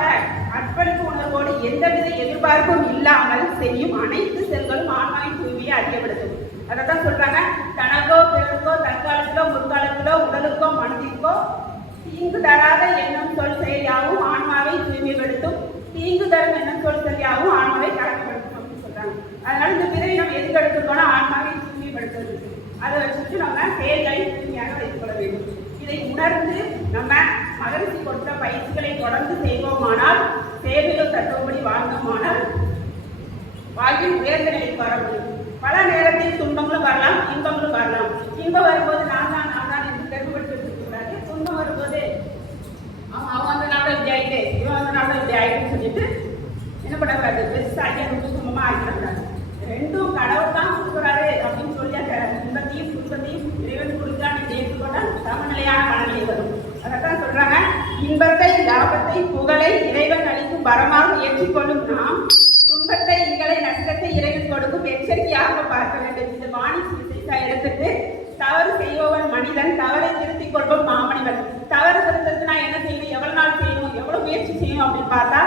அர்ப்பணிப்பு உணர்வோடு எந்தவித எதிர்பார்ப்பும் இல்லாமல் செய்யும் அனைத்து செல்களும் ஆன்மாவின் தூய்மையை அதிகப்படுத்தும். அதான் சொல்றாங்க, தனக்கோ பிறருக்கோ தற்காலத்திலோ முற்காலத்திலோ உடலுக்கோ மனதிற்கோ தீங்கு தராத எண்ணம் சொல் செயலியாகவும் ஆன்மாவை தூய்மைப்படுத்தும், தீங்கு தரும் எண்ணம் சொல் செயலியாகவும் ஆன்மாவை கலக்கப்படுத்தும் அப்படின்னு சொல்றாங்க. அதனால இந்த பிறவை நம்ம எதுக்கு எடுத்துக்கோனா ஆன்மாவை தூய்மைப்படுத்துறது. அதை வச்சுட்டு நம்ம செயல்களை தூய்மையாக வைத்துக் கொள்ள வேண்டும். இதை உணர்ந்து நம்ம மகரிஷி கொடுத்த பயிற்சிகளை தொடர்ந்து செய்வோமானால், சேவைகள் தத்துவப்படி வாழ்ந்தோமானால் வாழ்வில் உயர்ந்த நிலைக்கு வர முடியும். பல நேரத்தில் துன்பங்களும் வரலாம், இன்பங்களும் வரலாம். இன்பம் வரும்போது நான் தான் என்று பெருமைப்படுத்தி இருக்கக்கூடாது. துன்பம் வரும்போது அவன் அந்த நாள் இப்படி ஆயிட்டு, இவன் அந்த நாள் இப்படி ஆயிட்டுன்னு சொல்லிட்டு என்ன பண்ணக்கூடாது, பெருசாக குடும்பமா ஆகிடக்கூடாது. ரெண்டும் கடவுள் தான் கொடுக்குறாரு அப்படின்னு சொல்லி இன்பத்தையும் துன்பத்தையும் இறைவன் கொடுக்கிறான் என்று ஏற்றுக்கொண்டால் சமநிலையான மனநிலை வரும். அதைத்தான் சொல்றாங்க, இன்பத்தை லாபத்தை புகழை இறைவன் அளிக்கும் வரமாக ஏற்றுக்கொள்ளும் நாம் துன்பத்தை இகலை நஷ்டத்தை இறைவன் கொடுக்கும் எச்சரிக்கையாக பார்க்க வேண்டும். இந்த வாணி விசேஷா எடுத்துட்டு தவறு செய்பவன் மனிதன், தவறை திருத்திக் கொள்வோம் மாமனிதன். தவறு திருத்தத்துனா என்ன செய்யணும், எவ்வளவு நாள் செய்யணும், எவ்வளவு முயற்சி செய்யணும் அப்படின்னு பார்த்தா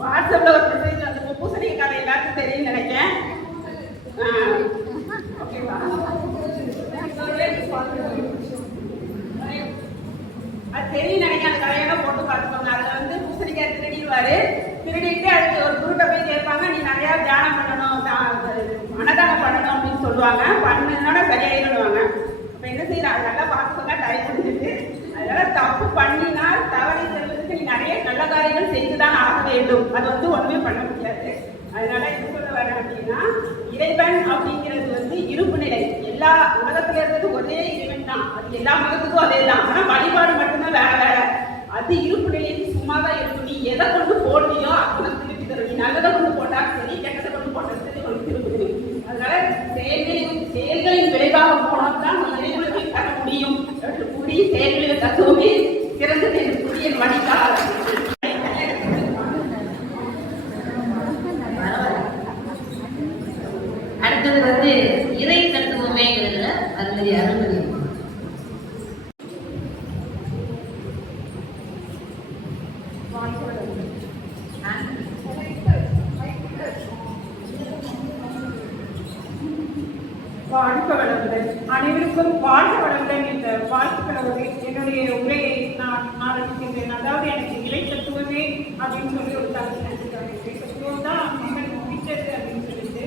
வாட்ஸ்அப்ல ஒரு மெசேஜ் வந்து பூசணிக்க கதை எல்லாருக்கும் தெரியும் நினைக்கிறேன். ஓகேவா, அது தெரியும் நினைக்கிறேன். அந்த கதையெல்லாம் போட்டு பார்த்துக்கோங்க. அதுல வந்து பூசணிக்காய் திருடிட்டு அதுக்கு ஒரு குருட்ட போய் கேட்பாங்க, நீ நிறைய தியானம் பண்ணணும், அன்னதானம் பண்ணணும் அப்படின்னு சொல்லுவாங்க. பண்ணதுனால சரியாயிடுவாங்க. அப்ப என்ன செய்யறாங்க, நல்லா பார்த்துக்கோங்க, டைம் முடிஞ்சிட்டு. அதனால தப்பு பண்ணினால் தவறை செல்வதற்கு நீ நிறைய நல்ல காரியங்கள் செய்துதான் ஆக வேண்டும். அது வந்து ஒண்ணுமே பண்ண முடியாது. அதனால என்ன சொல்ல வரேன் அப்படின்னா, இறைவன் அப்படிங்கிறது வந்து இருப்பு நிலை. எல்லா உலகத்துல இருக்கிறது ஒரே இறைவன் தான். அது எல்லா மதத்துக்கும் அதே தான். ஆனா வழிபாடு மட்டும்தான் வேற வேற. அது இருப்பு நிலைக்கு சும்மாதான் இருக்கும். நீ எதை கொண்டு போட்டியோ அதை திருப்பி தரும். நீ நல்லதை கொண்டு போட்டா சரி, கெட்டதை கொண்டு போட்டா சரி, உனக்கு திருப்பி. அதனால செயல்களின் விளைவாக போனால்தான் நம்ம இறைவனை பெற முடியும். கூடிய செயல்களின் தத்துவமே சிறந்தது என்று கூடிய மனிதா. அடுத்தது வந்து இறை தத்துவமேங்கிறதுல அருள்மதி அருள்மதி வாழ்க வளமுடன். அனைவருக்கும் வாழ்க வளமுடன் என்ற வாழ்த்துக்களோடு என்னுடைய உரையை நான் ஆரம்பிக்கின்றேன். அதாவது எனக்கு இறை தத்துவமே அப்படின்னு சொல்லி ஒரு தலைப்பு நினைச்சிருக்காங்க. இறை தத்துவம் தான் மகன் முடிச்சது அப்படின்னு சொல்லிட்டு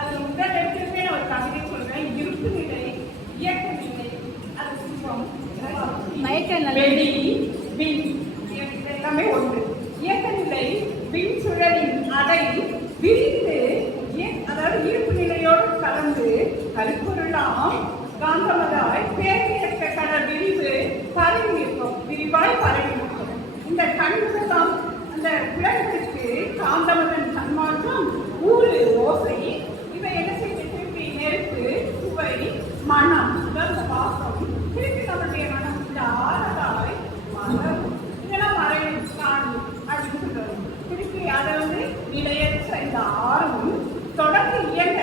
அது முதல் இடத்துலமே நான் ஒரு கவிதை சொல்றேன். இருப்பு நிலை, இயக்க நிலை, அது சிற்பம், வெளி, விண், எல்லாமே ஒன்று. இயக்க நிலை விண் சுழலின் அடை விரிந்து, அதாவது இருப்பு நிலையோடு கலந்து கருப்பொருளாம் காந்தமதாய் பேரியற்ற கடல் விரிவு பரவி நிற்கும், விரிவாய் பரவி நிற்கும். இந்த கண்ணுதான் அந்த உலகத்திற்கு காந்தமதன் சன்மாற்றம் ஊறு ஓசை இவை என்ன செய்ய திருப்பி நெருப்பு சுவை மனம் வாசம் திருப்பி நம்முடைய மனம் இந்த ஆறதாய் மரம் இதெல்லாம் மறைவு காணும் அப்படின்னு சொல்றோம். திருப்பி அதை வந்து நிலையற்ற இந்த ஆறும் தொடர்ந்து இயங்க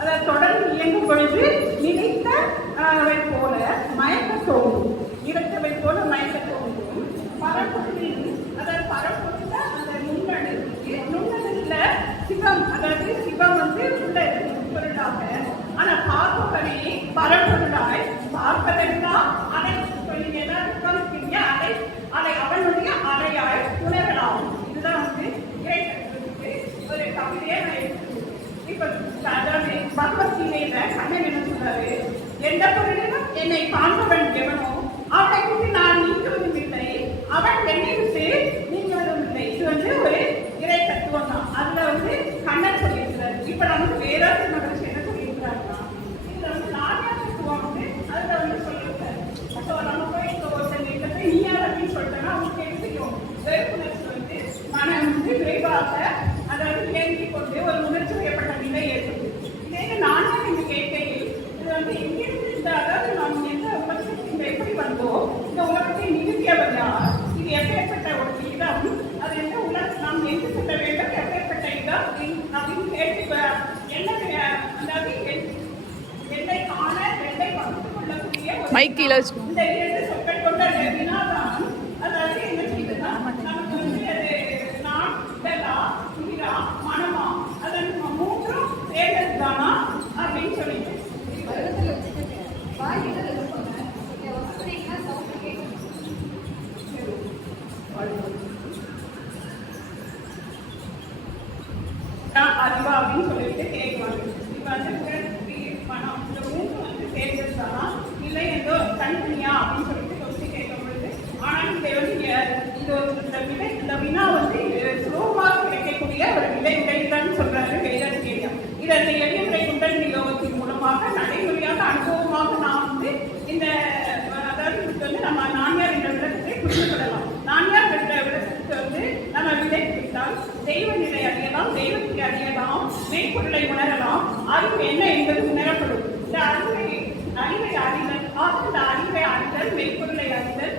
அதை தொடர்ந்து இயங்கும் பொழுது நினைத்தவை போல மயக்க தோன்றும், நினைத்தவை போல மயக்க தோன்றும். பரப்பொருளில் அதாவது பரப்பொருள் அந்த நுண்ணணுல சிவம், அதாவது சிவம் வந்து உள்ள பொருளாக பார்ப்பனே பரம்பொருளாய் பார்ப்பதெல்லாம் அதை சொல்லி எல்லாருக்கும் அதை அதை அவனுடைய அறையாய் உணரலாம். இதுதான் வந்து இறைத்தத்துவத்துக்கு ஒரு கவிதையை நான் எடுத்துக்கிறேன். இப்ப அதாவது பகவத்கீதையில கண்ணன் என்ன சொல்றாரு, எந்த பொருளிலும் என்னை காண்பவன் எவனோ அவனை விட்டு நான் நீங்குவதும் இல்லை, அவன் என்னை விட்டு நீங்குவதும் இல்லை. இது வந்து ஒரு இறை தத்துவம் தான். அதுல வந்து கண்ணன் சொல்லியிருக்கிறார். இப்ப நமக்கு வேதாந்த மகிழ்ச்சி என்ன சொல்லியிருக்கிறாருன்னா, இதுல வந்து நான்யா தத்துவம் வந்து அதுல வந்து சொல்லியிருக்காரு. ஸோ நம்ம போய் இந்த ஒருத்தர் நிலத்தை நீயார் அப்படின்னு சொல்லிட்டோம்னா அவங்களுக்கு என்ன செய்யும், வெறுப்புணர்ச்சி வந்து மனம் வந்து விரைவாக அதாவது இயங்கிக் கொண்டு ஒரு உணர்ச்சி வயப்பட்ட நிலை ஏற்படுது. இதே நானே நீங்க கேட்கையில் இது வந்து எங்கிருந்து இந்த அதாவது நாம் எந்த உலகத்துக்கு இந்த எப்படி வந்தோம், இந்த உலகத்தை நிறுத்தியவர் யார், இது எப்பேற்பட்ட ஒரு இடம், அது எந்த உலகம் நாம் எங்கு செல்ல வேண்டும், எப்பேற்பட்ட இடம் அப்படின்னு கேட்டு என்ன அதாவது எல்லை காண எல்லை பகிர்ந்து கொள்ளக்கூடிய இந்த இரண்டு சொற்கள் கொண்ட வினாதான் அதாவது என்ன செய்யுதுன்னா நமக்கு வந்து அது நான் உடலா உயிரா மனமா அதன் மூன்றும் சேர்ந்தது தானா அப்படின்னு சொல்லிட்டு அறிவா அப்படின்னு சொல்லிட்டு கேட்குவாங்க. இப்ப வந்து பணம் இந்த மூன்று வந்து சேர்ந்தது தானா இல்லை ஏதோ தனித்தனியா அப்படின்னு சொல்லிட்டு யோசிச்சு கேட்கும் பொழுது, ஆனால் இதை வந்து இது இந்த வினா வந்து சுலபமாக கிடைக்கக்கூடிய ஒரு விடைதான் சொல்றாரு வேதாந்திரியம். இதை எளிய முறை குண்டலினி யோகத்தின் மூலமாக நடைமுறையாக அனுபவமாக நாம் வந்து இந்த அதாவது இதுக்கு வந்து நம்ம நான்யார் என்ற விளக்கத்தை புரிந்து கொள்ளலாம். நான்யார் என்ற விளக்கத்துக்கு வந்து நம்ம விடை குறித்தால் தெய்வ நிலை அறியலாம், தெய்வத்தை அறியலாம், மெய்ப்பொருளை உணரலாம், அறிவு என்ன என்பது உணரப்படும். இந்த அறிவை அறிதல், அந்த அறிவை அறிதல், மெய்ப்பொருளை அறிதல்,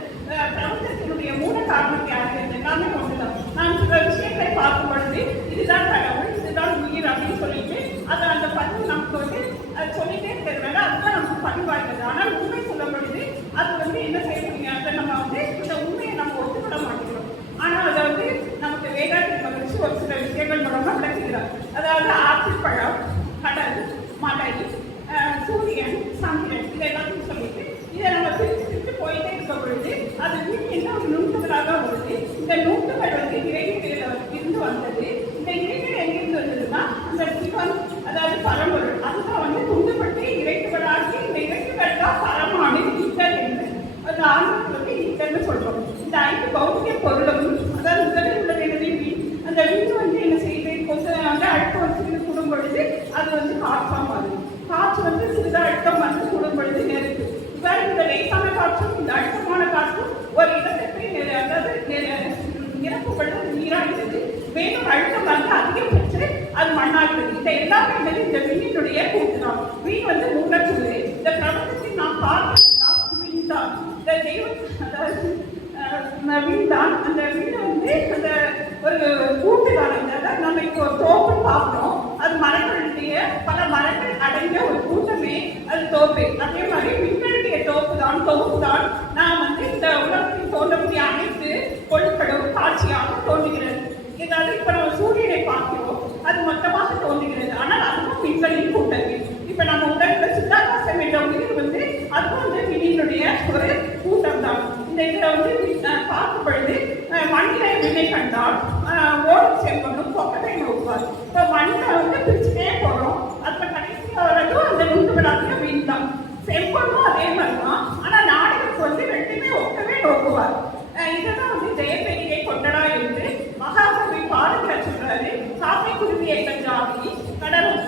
பிரபஞ்சத்தினுடைய மூல காரணத்தை அறிதல் எல்லாமே ஒன்றுதான். நான் சில விஷயங்களை பார்க்கும் பொழுது இதுதான் கடவுள், இதுதான் உயிர் அப்படின்னு சொல்லிட்டு அதை அந்த பதிவு நமக்கு வந்து சொல்லிட்டே இருக்கிறதுனால அதுதான் நமக்கு பதிவாகிறது. ஆனால் உண்மை சொல்லும் பொழுது அது வந்து என்ன செய்ய முடியும், அதை நம்ம வந்து இந்த உண்மையை நம்ம ஒத்துக்கொள்ள மாட்டேங்கிறோம். ஆனால் அதை வந்து நமக்கு வேதாந்த மகிழ்ச்சி ஒரு சில விஷயங்கள் மூலமா விளக்குகிறார். அதாவது ஆப்பிள் பழம், கடல், மலை, சூரியன், சந்திரன் இதை எல்லாத்தையும் சொல்லிட்டு இதை நம்ம பிரித்து போயிட்டே இருக்க பொழுது அது என்ன ஒரு நுண்ணுகளாக வருது. இந்த நுண்ணுகள் வந்து இறைநிலையில இருந்து வந்தது. இந்த இறைநிலை எங்கிருந்து வந்ததுன்னா அந்த சிவன் அதாவது பரம்பொருள் அதுதான் வந்து துண்டுபட்டு இறைத்துகளாகி இந்த இறைத்துகள் தான் பரமானு ஈட்டல் என்று அந்த ஆங்கிலத்தில் வந்து ஈட்டல்னு சொல்றோம். இந்த 5 பௌத்திக பொருளும் அதாவது முதலில் உள்ளது என்னது வீண். அந்த வீண் வந்து என்ன செய்யுது, கொசு வந்து அழுத்தம் வச்சு கூடும் பொழுது அது வந்து காற்றா மாறுது. காற்று வந்து சிறிது அழுத்தம் வந்து கூடும் பொழுது நெருப்பு. இவ்வாறு இந்த லேசான காற்றும் இந்த அழுத்தமான காற்றும் ஒரு இடத்திற்கு அதாவது நிரப்பப்பட்டு நீராகிறது. மேலும் அழுத்தம் வந்து அதிகம் பெற்று அது மண்ணாகிறது. இந்த எல்லாமே என்பது இந்த வீணினுடைய கூட்டுதான். வீண் வந்து மூலக்கூறு. இந்த பிரபஞ்சத்தில் நாம் பார்க்கலாம் வீண் தான். இந்த தெய்வம் அதாவது வீண் தான். அந்த வீணை வந்து அந்த ஒரு கூட்டுதான். அதாவது நம்ம இப்போ ஒரு தோப்பு பார்க்கிறோம், அது மரங்களுடைய பல மரங்கள் அடங்கிய ஒரு கூட்டமே அது தோப்பு. அதே மாதிரி விண்களுடைய தோப்பு தான் தொகுப்பு தான் நாம் வந்து இந்த உலகத்தில் தோன்றக்கூடிய அனைத்து பொருட்களும் காட்சியாக தோன்றுகிறது. ஏதாவது இப்ப நம்ம சூரியனை பார்க்கிறோம், அது மொத்தமாக தோன்றுகிறது. ஆனால் அதுவும் விண்களின் கூட்டமே. இப்ப நம்ம உடல்ல சித்தாகாசம் என்ற உயிர் வந்து அதுவும் வந்து விண்ணினுடைய ஒரு கூட்டம் தான். இந்த இதுல வந்து பார்க்கும் பொழுது மண்ணில வினை கண்டால் ஓடும் செல்வனும் பொக்கத்தை நோக்குவார். இப்போ மண்ணை வந்து பிரிச்சுட்டே போறோம். அதுல கடைசியா வரதும் அந்த நுண்ணுகளாகிய வீண் தான். செல்வனும் அதே மாதிரிதான். ஆனா நாடுகளுக்கு வந்து ரெண்டுமே ஒக்கவே நோக்குவார். இதுதான் வந்து ஜெயபெரியை கொண்டடா என்று மகாகவி பாரதியார் சொல்றாரு. காக்கை குருவியை கஞ்சாவி கடலும்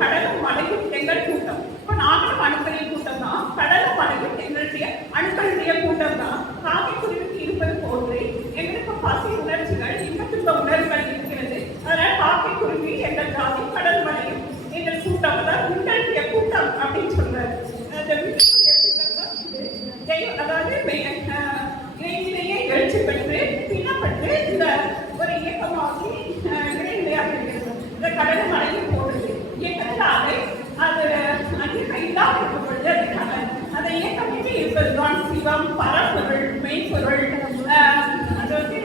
கடலும் மலையும் எங்கள் கூட்டம். இப்போ நாங்களும் அணுக்களின் கூட்டம் தான். கடலும் மலையும் எங்களுடைய அணுக்களுடைய கூட்டம் தான். காக்கை குருவிக்கு இருப்பது போன்று எங்களுக்கு பசி உணர்ச்சிகள் இன்பத்துள்ள உணர்வுகள் இருக்கிறது. அதனால காக்கை குருவி எங்கள் ஜாதி, கடல் மலையும் எங்கள் கூட்டம். அதாவது உங்களுடைய கூட்டம் அப்படின்னு சொல்றாரு. அந்த கூட்டம் தான் அதாவது இறைநிலையை எழுச்சி பெற்று பின்னப்பட்டு இந்த ஒரு இயக்கமாகி இறைநிலையாக இருக்கிறது. இந்த கடல் மலையும் போடுது இயக்கத்தில் அது அங்கே இல்லாமல் இருக்கும் பொழுது அது கடல் அதை இயக்கமிட்டு இருப்பதுதான் சிவம், பரப்பொருள், மெய்ப்பொருள், அது வந்து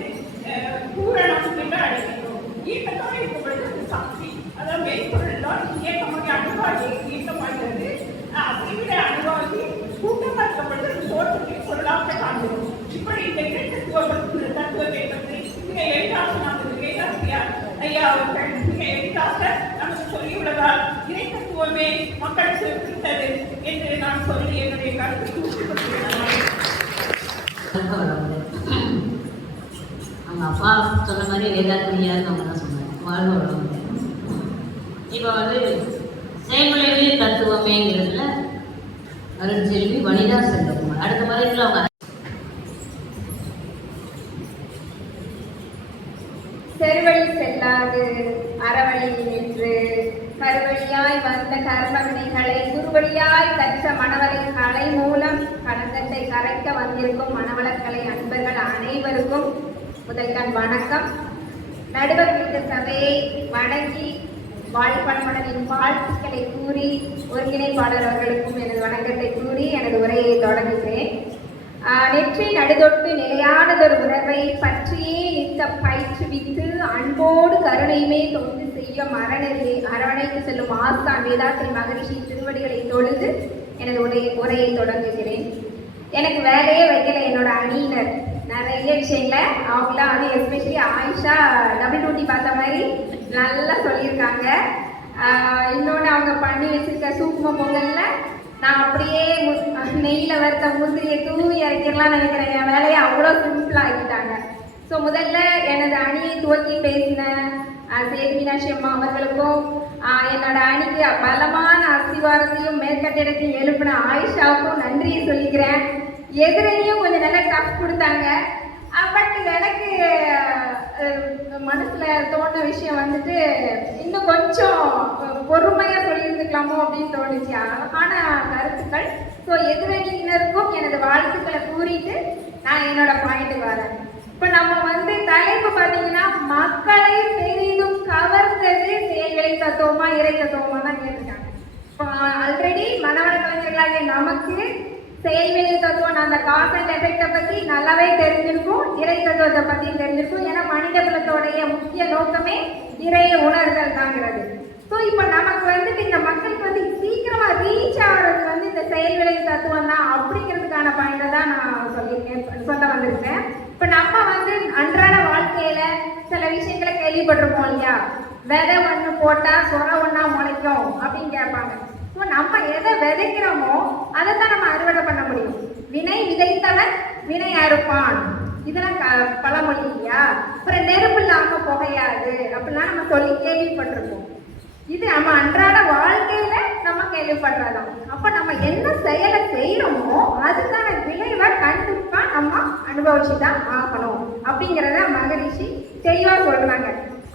பூரணம் என்று அழைக்கிறோம். இயக்கத்தோடு இருக்கும் பொழுது அது சக்தி. அதாவது மெய்ப்பொருள் தான் இயக்கமாக அணுவாகி இயக்கமாகிறது. போற்றி பொருளாக காண்கிறோம். இப்படி இந்த இறைத்தத்துவ தத்துவத்தை பற்றி மிக எளிதாக நமது வேதாசியார் ஐயா அவர்கள் மிக எளிதாக நமக்கு சொல்லியுள்ளதால் இறைத்தத்துவமே மக்களுக்கு பிடித்தது என்று நான் சொல்லி என்னுடைய கருத்தை கூட்டிக்கொள்கிறேன். அவங்க அப்பா சொன்ன மாதிரி வேதாத்திரியார் அவங்க தான் சொன்னாங்க. வாழ்வு வளமுடன். இப்போ வந்து செயல்முறையிலே தத்துவமேங்கிறதுல அருட்செல்வி வனிதா செல்வகுமார் அடுத்த மாதிரி அவங்க செருவழி செல்லாது அறவழி நின்று கருவழியாய் வந்த கர்மவினைகளை குருவழியாய் கற்ற மணவலை கலை மூலம் களங்கத்தை கரைக்க வந்திருக்கும் மணவளக்கலை அன்பர்கள் அனைவருக்கும் முதல்கண் வணக்கம். நடுவர் வீட்டு சபையை வணங்கி வாழ்வளமுடனின் வாழ்த்துக்களை கூறி ஒருங்கிணைப்பாளர் அவர்களுக்கும் எனது வணக்கத்தை கூறி எனது உரையை தொடங்குகிறேன். நெற்றி நடுதொட்டு நிலையானதொரு உறவை பற்றியே நித்த பயிற்றுவித்து அன்போடு கருணையுமே தொண்டு செய்ய மரணரிலே அரவணைத்து செல்லும் ஆஸ்தான் வேதாத்திரி மகரிஷி திருவடிகளை தொழுது எனது உரையை தொடங்குகிறேன். எனக்கு வேலையே வைக்கல என்னோட அணியினர் நிறைய விஷயங்களை அவங்களாம் வந்து எஸ்பெஷலி ஆயிஷா டபுள் டியூட்டி பார்த்த மாதிரி நல்லா சொல்லியிருக்காங்க. இன்னொன்று அவங்க பண்ணி வச்சிருக்க சூக்கும பொங்கல்ல நான் அப்படியே நெய்யில் வறுத்த முந்திரியை தூவி இறக்கிடலாம் நினைக்கிறேன். என் வேலையை அவ்வளோ சிம்பிளாக ஆக்கிட்டாங்க. ஸோ முதல்ல எனது அணியை துவக்கி பேசின சேது மீனாட்சி அம்மா அவர்களுக்கும் என்னோட அணிக்கு பலமான அஸ்திவாரத்தையும் மேற்கட்டிடத்தையும் எழுப்பின ஆயிஷாவுக்கும் நன்றியை சொல்லிக்கிறேன். எதிரணியும் கொஞ்சம் நல்லா டஃப் கொடுத்தாங்க. பட் எனக்கு மனசுல தோணுன விஷயம் வந்துட்டு இன்னும் கொஞ்சம் பொறுமையா சொல்லியிருந்துக்கலாமோ அப்படின்னு தோணுச்சு. அழகான கருத்துக்கள். ஸோ எதிரணியினருக்கும் எனது வாழ்த்துக்களை கூறிட்டு நான் என்னோட பாயிண்ட்டுக்கு வரேன். இப்போ நம்ம வந்து தலைப்பு பார்த்தீங்கன்னா மக்களை பெரிதும் கவர்ந்தது செயல்களை தத்துவமா இறை தத்துவமா தான் கேட்டிருக்காங்க. இப்போ ஆல்ரெடி மனவள கலைஞர்களாகிய நமக்கு செயல்வினை தத்துவம் அந்த காஸ் அண்ட் எஃபெக்டை பற்றி நல்லாவே தெரிஞ்சிருக்கும், இறை தத்துவத்தை பற்றி தெரிஞ்சிருக்கும். ஏன்னா மனித குலத்தோடைய முக்கிய நோக்கமே இறையை உணர்தல் தாங்கிறது. ஸோ இப்போ நமக்கு வந்துட்டு இந்த மக்களுக்கு வந்து சீக்கிரமாக ரீச் ஆகிறது வந்து இந்த செயல்வினை தத்துவம் தான் அப்படிங்கிறதுக்கான பாயிண்டை தான் நான் சொல்ல வந்திருக்கேன். இப்போ நம்ம வந்து அன்றாட வாழ்க்கையில சில விஷயங்களை கேள்விப்பட்டிருப்போம் இல்லையா? விதை ஒன்று போட்டால் சொர ஒன்றா முளைக்கும் அப்படின்னு கேட்பாங்க. ஸோ நம்ம எதை விதைக்கிறோமோ அதை தான் நம்ம அறுவடை பண்ண முடியும். வினை விதைத்தவன் வினை அறுப்பான், இதெல்லாம் பழமொழி இல்லையா? அப்புறம் நெருப்பு இல்லாமல் புகையாது அப்படிலாம் நம்ம சொல்லி கேள்விப்பட்டிருப்போம். இது நம்ம அன்றாட வாழ்க்கையில நம்ம கேள்விப்படுறோம். அப்ப நம்ம என்ன செயலை செய்யறோமோ அதுக்கான விளைவை கண்டிப்பா நம்ம அனுபவிச்சுதான் ஆகணும் அப்படிங்கிறத மகரிஷி தெளிவா சொல்றாங்க.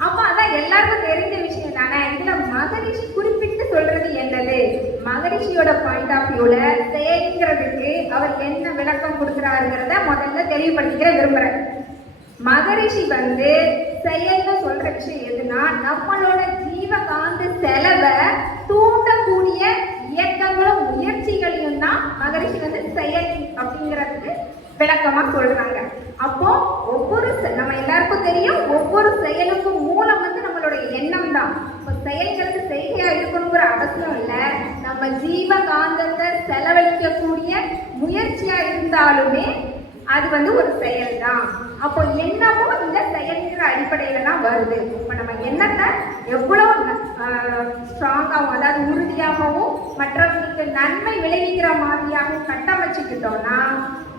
அப்ப அதான் எல்லாருக்கும் தெரிஞ்ச விஷயம் தானே. இதுல மகரிஷி குறிப்பிட்டு சொல்றது என்னது? மகரிஷியோட பாயிண்ட் ஆஃப் வியூல செயல்ங்கிறதுக்கு அவர் என்ன விளக்கம் கொடுக்குறாருங்கிறத முதல்ல தெளிவுபடுத்திக்கிற விரும்புறேன். மகரிஷி வந்து செயல்னு சொல்ற விஷயம் எதுனா நம்மளோட ஜீவகாந்த செலவை தூண்டக்கூடிய இயக்கங்களும் முயற்சிகளையும் தான் மகரிஷி வந்து செயல் அப்படிங்கிறதுக்கு விளக்கமா சொல்றாங்க. அப்போ ஒவ்வொரு நம்ம எல்லாருக்கும் தெரியும், ஒவ்வொரு செயலுக்கும் மூலம் வந்து நம்மளோட எண்ணம் தான். இப்போ செயல்கிறது செய்கையா இருக்கணுங்கிற அவசியம் இல்லை. நம்ம ஜீவகாந்தத்தை செலவழிக்கக்கூடிய முயற்சியா இருந்தாலுமே அது வந்து ஒரு செயல் தான். அப்போ எண்ணமும் இந்த செயல்கிற அடிப்படையில தான் வருது. இப்போ நம்ம எண்ணத்தை எவ்வளவு ஸ்ட்ராங்காகவும் அதாவது உறுதியாகவும் மற்றவங்களுக்கு நன்மை விளைவிக்கிற மாதிரியாகவும் கட்டமைச்சுக்கிட்டோம்னா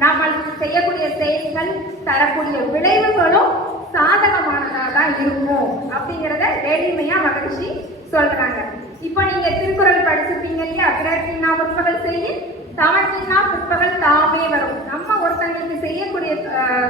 நம்மளுக்கு செய்யக்கூடிய செயல்கள் தரக்கூடிய விளைவுகளும் சாதகமானதாக தான் இருக்கும் அப்படிங்கிறத எளிமையா மகிழ்ச்சி சொல்றாங்க. இப்போ நீங்க திருக்குறள் படிச்சிருப்பீங்க இல்லையா? பிறர்க்கின்னா முற்பகல் செய்ய தமக்கின்னா பிற்பகல் தாமே வரும். நம்ம ஒருத்தங்களுக்கு செய்யக்கூடிய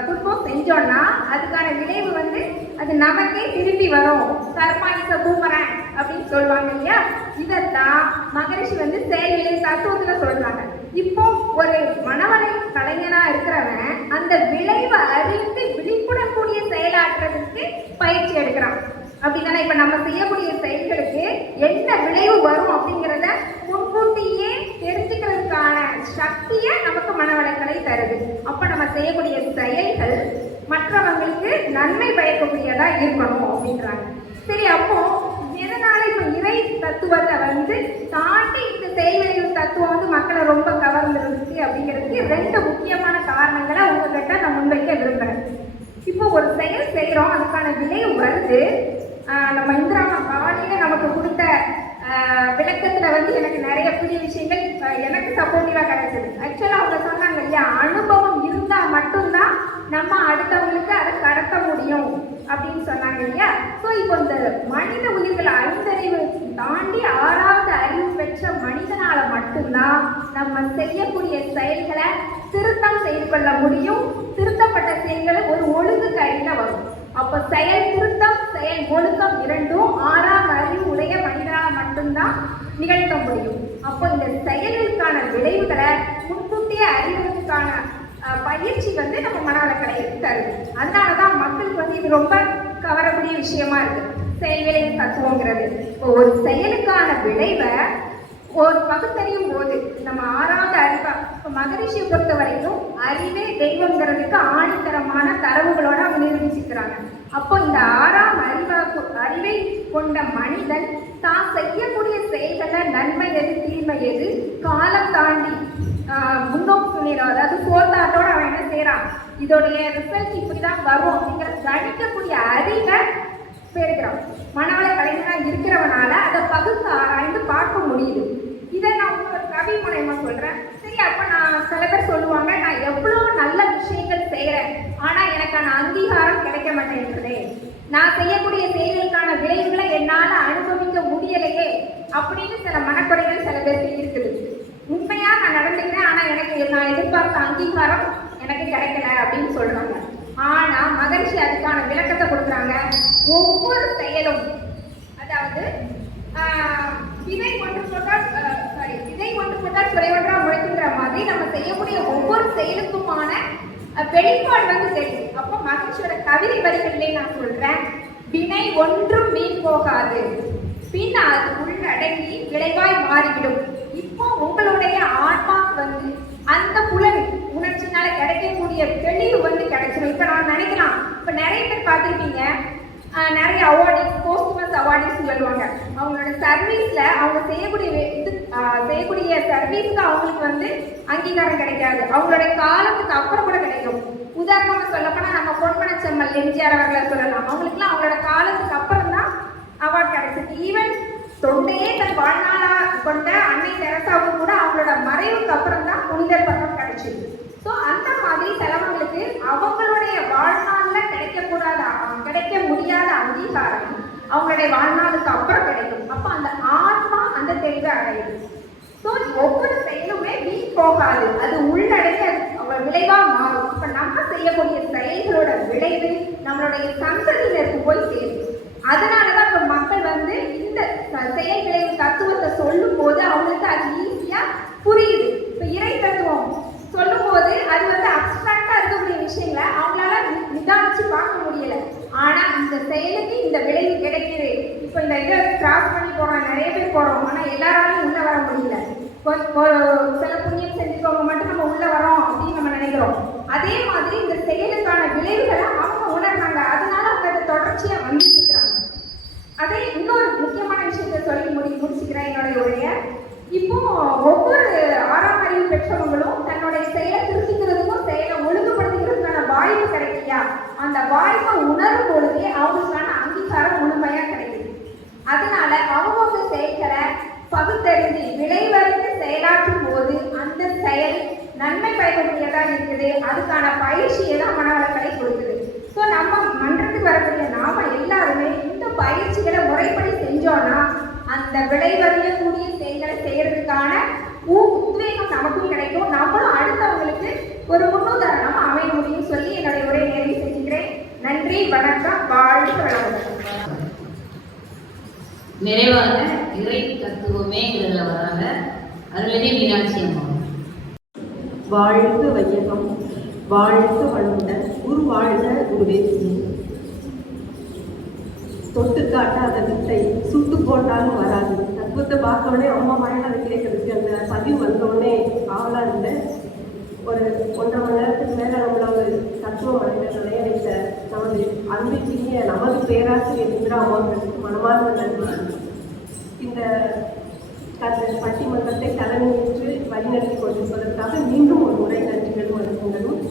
குற்றம் செஞ்சோம்னா அதுக்கான விளைவு வந்து அது நமக்கே திருப்பி வரும். கர்மானிச பூமரன் அப்படின்னு சொல்லுவாங்க இல்லையா? இதைத்தான் மகரிஷி வந்து செயல்வினை தத்துவத்துல சொல்றாங்க. இப்போ ஒரு மனவளை கலைஞனா இருக்கிறவன் அந்த விளைவை அறிந்து விழிப்புணக்கூடிய செயலாற்றுறதுக்கு பயிற்சி எடுக்கிறான். அப்படின்னா இப்ப நம்ம செய்யக்கூடிய செயல்களுக்கு என்ன விளைவு வரும் அப்படிங்கிறத முன்கூட்டியே தெரிஞ்சுக்கிறதுக்கான சக்தியை நமக்கு மனவளக்கலை தருது. அப்ப நம்ம செய்யக்கூடிய செயல்கள் மற்றவங்களுக்கு நன்மை பயக்கக்கூடியதா இருக்கணும் அப்படின்றாங்க. சரி, அப்போ எதனால இப்ப இறை தத்துவத்தை வந்து தாண்டி இந்த செயல் விளைவு தத்துவம் வந்து மக்களை ரொம்ப கவர்ந்துருக்கு அப்படிங்கிறதுக்கு 2 முக்கியமான காரணங்களை உங்ககிட்ட நான் முன்வைக்க விரும்புகிறேன். இப்போ ஒரு செயல் செய்கிறோம், அதுக்கான விளைவு வருது. நம்ம இந்திராமா காலையில் நமக்கு கொடுத்த விளக்கத்தில் வந்து எனக்கு நிறைய புதிய விஷயங்கள் எனக்கு சப்போர்ட்டிவாக கிடைச்சது. ஆக்சுவலாக அவங்க சொன்னாங்க இல்லையா, அனுபவம் இருந்தால் மட்டும்தான் நம்ம அடுத்தவங்களுக்கு அதை கடத்த முடியும் அப்படின்னு சொன்னாங்க இல்லையா. ஸோ இப்போ இந்த மனித உயிர்கள் 5 அறிவு தாண்டி 6வது அறிவு பெற்ற மனிதனால மட்டும்தான் நம்ம செய்யக்கூடிய செயல்களை திருத்தம் செய்து கொள்ள முடியும். திருத்தப்பட்ட செயல்களை ஒரு ஒழுங்குக்கு அடியில் வரும். அப்போ செயல் திருத்தம், செயல் ஒழுக்கம் 2ம் 6ஆம் அறிவு உடைய மனிதனால் மட்டும்தான் நிகழ்த்த முடியும். அப்போ இந்த செயலுக்கான விளைவுகளை முன்கூட்டியே அறிவதற்கான பயிற்சி வந்து நம்ம மனவளக்கலை தருது. அதனாலதான் மக்களுக்கு வந்து இது ரொம்ப கவரக்கூடிய விஷயமா இருக்கு, செயல் விளைவு தத்துவங்கிறது. இப்போ ஒரு செயலுக்கான விளைவை ஒரு பகுத்தறியும் போது நம்ம 6வது அறிவா, இப்போ மகரிஷியை பொறுத்த வரைக்கும் அறிவே தெய்வங்கிறதுக்கு ஆணித்தரமான தரவுகளோட அவங்க நிரூபிச்சுக்கிறாங்க. அப்போ இந்த 6ஆம் அறிவை கொண்ட மனிதன் தான் செய்யக்கூடிய செயல்களை நன்மை எது தீமை எது காலம் தாண்டி முன்னோக்கு சொல்லிடும். அதாவது போர்த்தாட்டோட அவன் என்ன செய்யறான், இதோடைய ரிசல்ட் இப்படிதான் வரும் அப்படிங்கிற கணிக்கக்கூடிய அறிவை பெறுகிறான். மனவள கலைஞனா இருக்கிறவனால அதை பகுத்து ஆராய்ந்து பார்க்க முடியுது. இதை நான் ஒரு கவி மூலமா சொல்றேன். சரி, அப்ப நான் சில பேர் சொல்லுவாங்க, நான் எவ்வளவு நல்ல விஷயங்கள் செய்யறேன், ஆனா எனக்கான அங்கீகாரம் கிடைக்க மாட்டேங்கிறதே, நான் செய்யக்கூடிய செயல்களுக்கான விளைவுகளை என்னால அனுபவிக்க முடியலையே அப்படின்னு சில மனக்குறைகள் சில பேருக்கு இருக்குது. உண்மையா நான் நடந்துக்கிறேன், ஆனா எனக்கு நான் எதிர்பார்த்த அங்கீகாரம் எனக்கு கிடைக்கல அப்படின்னு சொல்றாங்க. ஆனா மகரிஷி அதுக்கான விளக்கத்தை கொடுக்குறாங்க. ஒவ்வொரு செயலும், அதாவது விதை ஒன்று போட்டால் சுரைவற்றா முளைக்கின்ற மாதிரி நம்ம செய்யக்கூடிய ஒவ்வொரு செயலுக்குமான வெளிப்பாடு வந்து தெரியும். அப்போ மகரிஷியோட கவிதை வரிகளிலே நான் சொல்றேன், வினை ஒன்றும் வீண் போகாது, பின் அது உள்ளடங்கி விளைவாய் மாறிவிடும். இப்போ உங்களுடைய ஆன்மாக்கு வந்து அந்த புலன் உணர்ச்சினால கிடைக்கக்கூடிய தெளிவு வந்து கிடைச்சிடும். இப்ப நான் நினைக்கலாம், இப்ப நிறைய பேர் பார்த்துருப்பீங்க, நிறைய அவார்டிஸ், போஸ்ட்மஸ் அவார்டிஸ் சொல்லுவாங்க. அவங்களோட சர்வீஸ்ல அவங்க செய்யக்கூடிய சர்வீஸ்க்கு அவங்களுக்கு வந்து அங்கீகாரம் கிடைக்காது, அவங்களுடைய காலத்துக்கு அப்புறம் கூட கிடைக்கும். உதாரணமா சொல்லப்போனா நம்ம பொன்மனச்செம்மல் எம்ஜிஆர் அவர்களை சொல்லலாம். அவங்களுக்குலாம் அவங்களோட காலத்துக்கு அப்புறம் தான் அவார்ட் கிடைச்சிருக்கு. ஈவன் தொண்டையே தன் வாழ்நாளா கொண்ட அன்னை தெரசாவுக்கு கூட அவங்களோட மறைவுக்கு அப்புறம் தான் புனிதர் பட்டம் கிடைச்சிருக்கு. ஸோ அந்த மாதிரி சிலவங்களுக்கு அவங்களுடைய வாழ்நாள்ல கிடைக்க முடியாத அங்கீகாரம் அவங்களுடைய வாழ்நாளுக்கு அப்புறம் கிடைக்கும். அப்போ அந்த ஆத்மா அந்த தெளிவை அடையுது. ஸோ ஒவ்வொரு செயலுமே வீண் போகாது, அது உள்ளடங்கி அவங்க விளைவா மாறும். இப்போ நம்ம செய்யக்கூடிய செயல்களோட விளைவு நம்மளுடைய சந்ததியினருக்கு போய் சேரும். அதனாலதான் இப்போ மக்கள் வந்து இந்த செயல் விளைவு தத்துவத்தை சொல்லும் போது அவங்களுக்கு அது ஈஸியா புரியுது. இப்போ இறை தத்துவம் சொல்லும் போது அது வந்து அப்டிராக்டா இருக்கக்கூடிய விஷயங்களை அவங்களால நிதானிச்சு பார்க்க முடியல. ஆனா இந்த செயலுக்கு இந்த விளைவு கிடைக்குது. இப்போ இந்த இதை கிராஸ் பண்ணி போறோம், நிறைய பேர் போறோம், ஆனா எல்லாராலையும் உள்ள வர முடியல. சில புண்ணியம் செஞ்சுக்கவங்க மட்டும் நம்ம உள்ள வரோம் அப்படின்னு நம்ம நினைக்கிறோம். அதே மாதிரி இந்த செயலுக்கான விளைவுகளை அவங்க உணர்றாங்க, அதனால அவங்க அதை தொடர்ச்சியா வந்துட்டு இருக்கிறாங்க. அதே இன்னொரு முக்கியமான விஷயத்த சொல்லி முடிச்சுக்கிறேன் என்னுடைய உரைய. இப்போ ஒவ்வொரு 6ஆம் அறிவு பெற்றவங்களும் தன்னுடைய செயலை திருத்திக்கிறதுக்கும் செயலை ஒழுங்குபடுத்திக்கிறதுக்கான வாய்ப்பு கிடைக்கலையா, அந்த வாய்ப்பை உணரும் பொழுதே அவங்களுக்கான அங்கீகாரம் முழுமையா கிடைக்குது. அதனால அவங்க செயல்களை பகுத்தறிந்து விளைவறிந்து செயலாற்றும் போது அந்த செயல் நன்மை பயக்கக்கூடியதா இருக்குது. அதுக்கான பயிற்சியை தான் மனவளக்கலை கொடுக்குது. ஸோ நம்ம மன்றத்துக்கு வரக்கூடிய நாம எல்லாருமே இந்த பயிற்சிகளை முறைப்படி செஞ்சோம்னா அந்த விளைவறியக்கூடிய செயல்களை செய்யறதுக்கான உத்வேகம் நமக்கும் கிடைக்கும். நம்மளும் அடுத்தவங்களுக்கு ஒரு முன்னுதாரணமா அமைய முடியும் சொல்லி என்னுடைய உரையை நிறைவு செஞ்சுக்கிறேன். நன்றி, வணக்கம், வாழ்க வளமுடன். நிறைவாக இறை தத்துவமே இதுல வராங்க அருள்நிதி மீனாட்சி அம்மா. வாழ்க வையகம், வாழ்க வளமுடன், குரு வாழ்க குருவே. தொட்டு காட்டாத வித்தை சுட்டு போட்டாலும் வராது. தத்துவத்தை பார்க்கவுடனே அம்மா மழையாத கேட்கறதுக்கு அந்த பதிவு வந்தவுடனே ஆவலா இருந்தேன். ஒரு 1.5 மணி நேரத்துக்கு மேல நம்மள ஒரு தத்துவ மனிதர் நுழைய வைத்த நமது அன்பிற்கினிய நமது பேராசிரியர் இந்திரா அவர்களுக்கு மனமார்ந்த நன்றி. இந்த பட்டிமன்றத்தை தலைமையேற்று வழிநடத்தி கொண்டிருப்பதற்காக மீண்டும் ஒரு முறை நன்றிகளும் வணக்கங்களும்.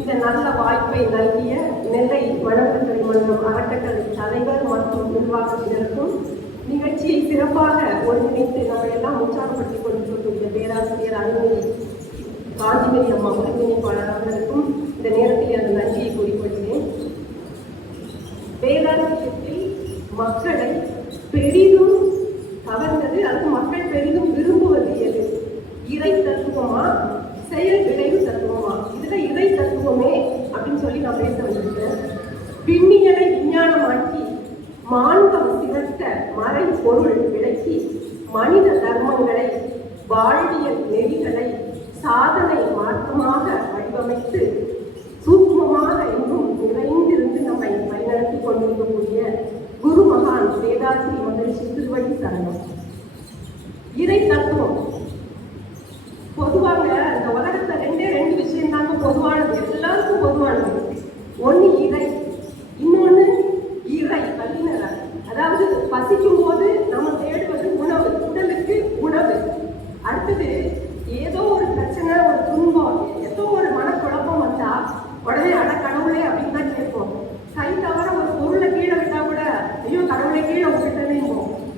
இந்த நல்ல வாய்ப்பை நல்கிய நெல்லை வனத்துறை மன்றம் அறக்கட்டளை தலைவர் மற்றும் நிர்வாகத்தினருக்கும் நிகழ்ச்சியை சிறப்பாக ஒருங்கிணைத்து நம்ம எல்லாம் உற்சாகப்படுத்திக் கொண்டிருக்கக்கூடிய பேராசிரியர் அருள்மொழி காந்திமதி அம்மா ஒருங்கிணைப்பாளர் அவர்களுக்கும் இந்த நேரத்தில் அந்த நன்றியை கூறிக்கொள்கிறேன். வேதாந்தியத்தில் மக்களை பெரிதும் கவர்ந்தது, அது மக்கள் பெரிதும் விரும்புவது எது? இறை தத்துவமா, செயல் விளைவு தத்துவமா? இதுல இறை தத்துவமே அப்படின்னு சொல்லி நான் பேச வந்திருக்கேன். விண்ணியலை விஞ்ஞானமாக்கி மாண்பம் சிறந்த மறை பொருள் விளக்கி மனித தர்மங்களை வாழ்வியல் நெறிகளை சாதனை மார்க்கமாக வடிவமைத்து சூக்மமாக இன்னும் நிறைந்திருந்து நம்மை வழிநடத்தி கொண்டிருக்கக்கூடிய குரு மகான் வேதாத்ரி மகரிஷி திருவடி சரணம். இறை தத்துவம் பொதுவாக இந்த உலகத்துல ரெண்டு விஷயம் தாங்க பொதுவானது, எல்லாருக்கும் பொதுவானது. ஒண்ணு இறை, இன்னொன்னு இறை வல்லினர். அதாவது பசிக்கும் போது நம்ம தேடுவது உணவு, உடலுக்கு உணவு. அடுத்தது ஏதோ ஒரு பிரச்சனை, ஒரு துன்பம், ஏதோ ஒரு மனக்குழப்பம் வந்தா உடனே அட கடவுளே அப்படின்னு தான் கேட்போம். கை தவிர ஒரு பொருளை கீழே விட்டா கூட ஐயோ கடவுளை கீழே விட்டுட்டேன்னு.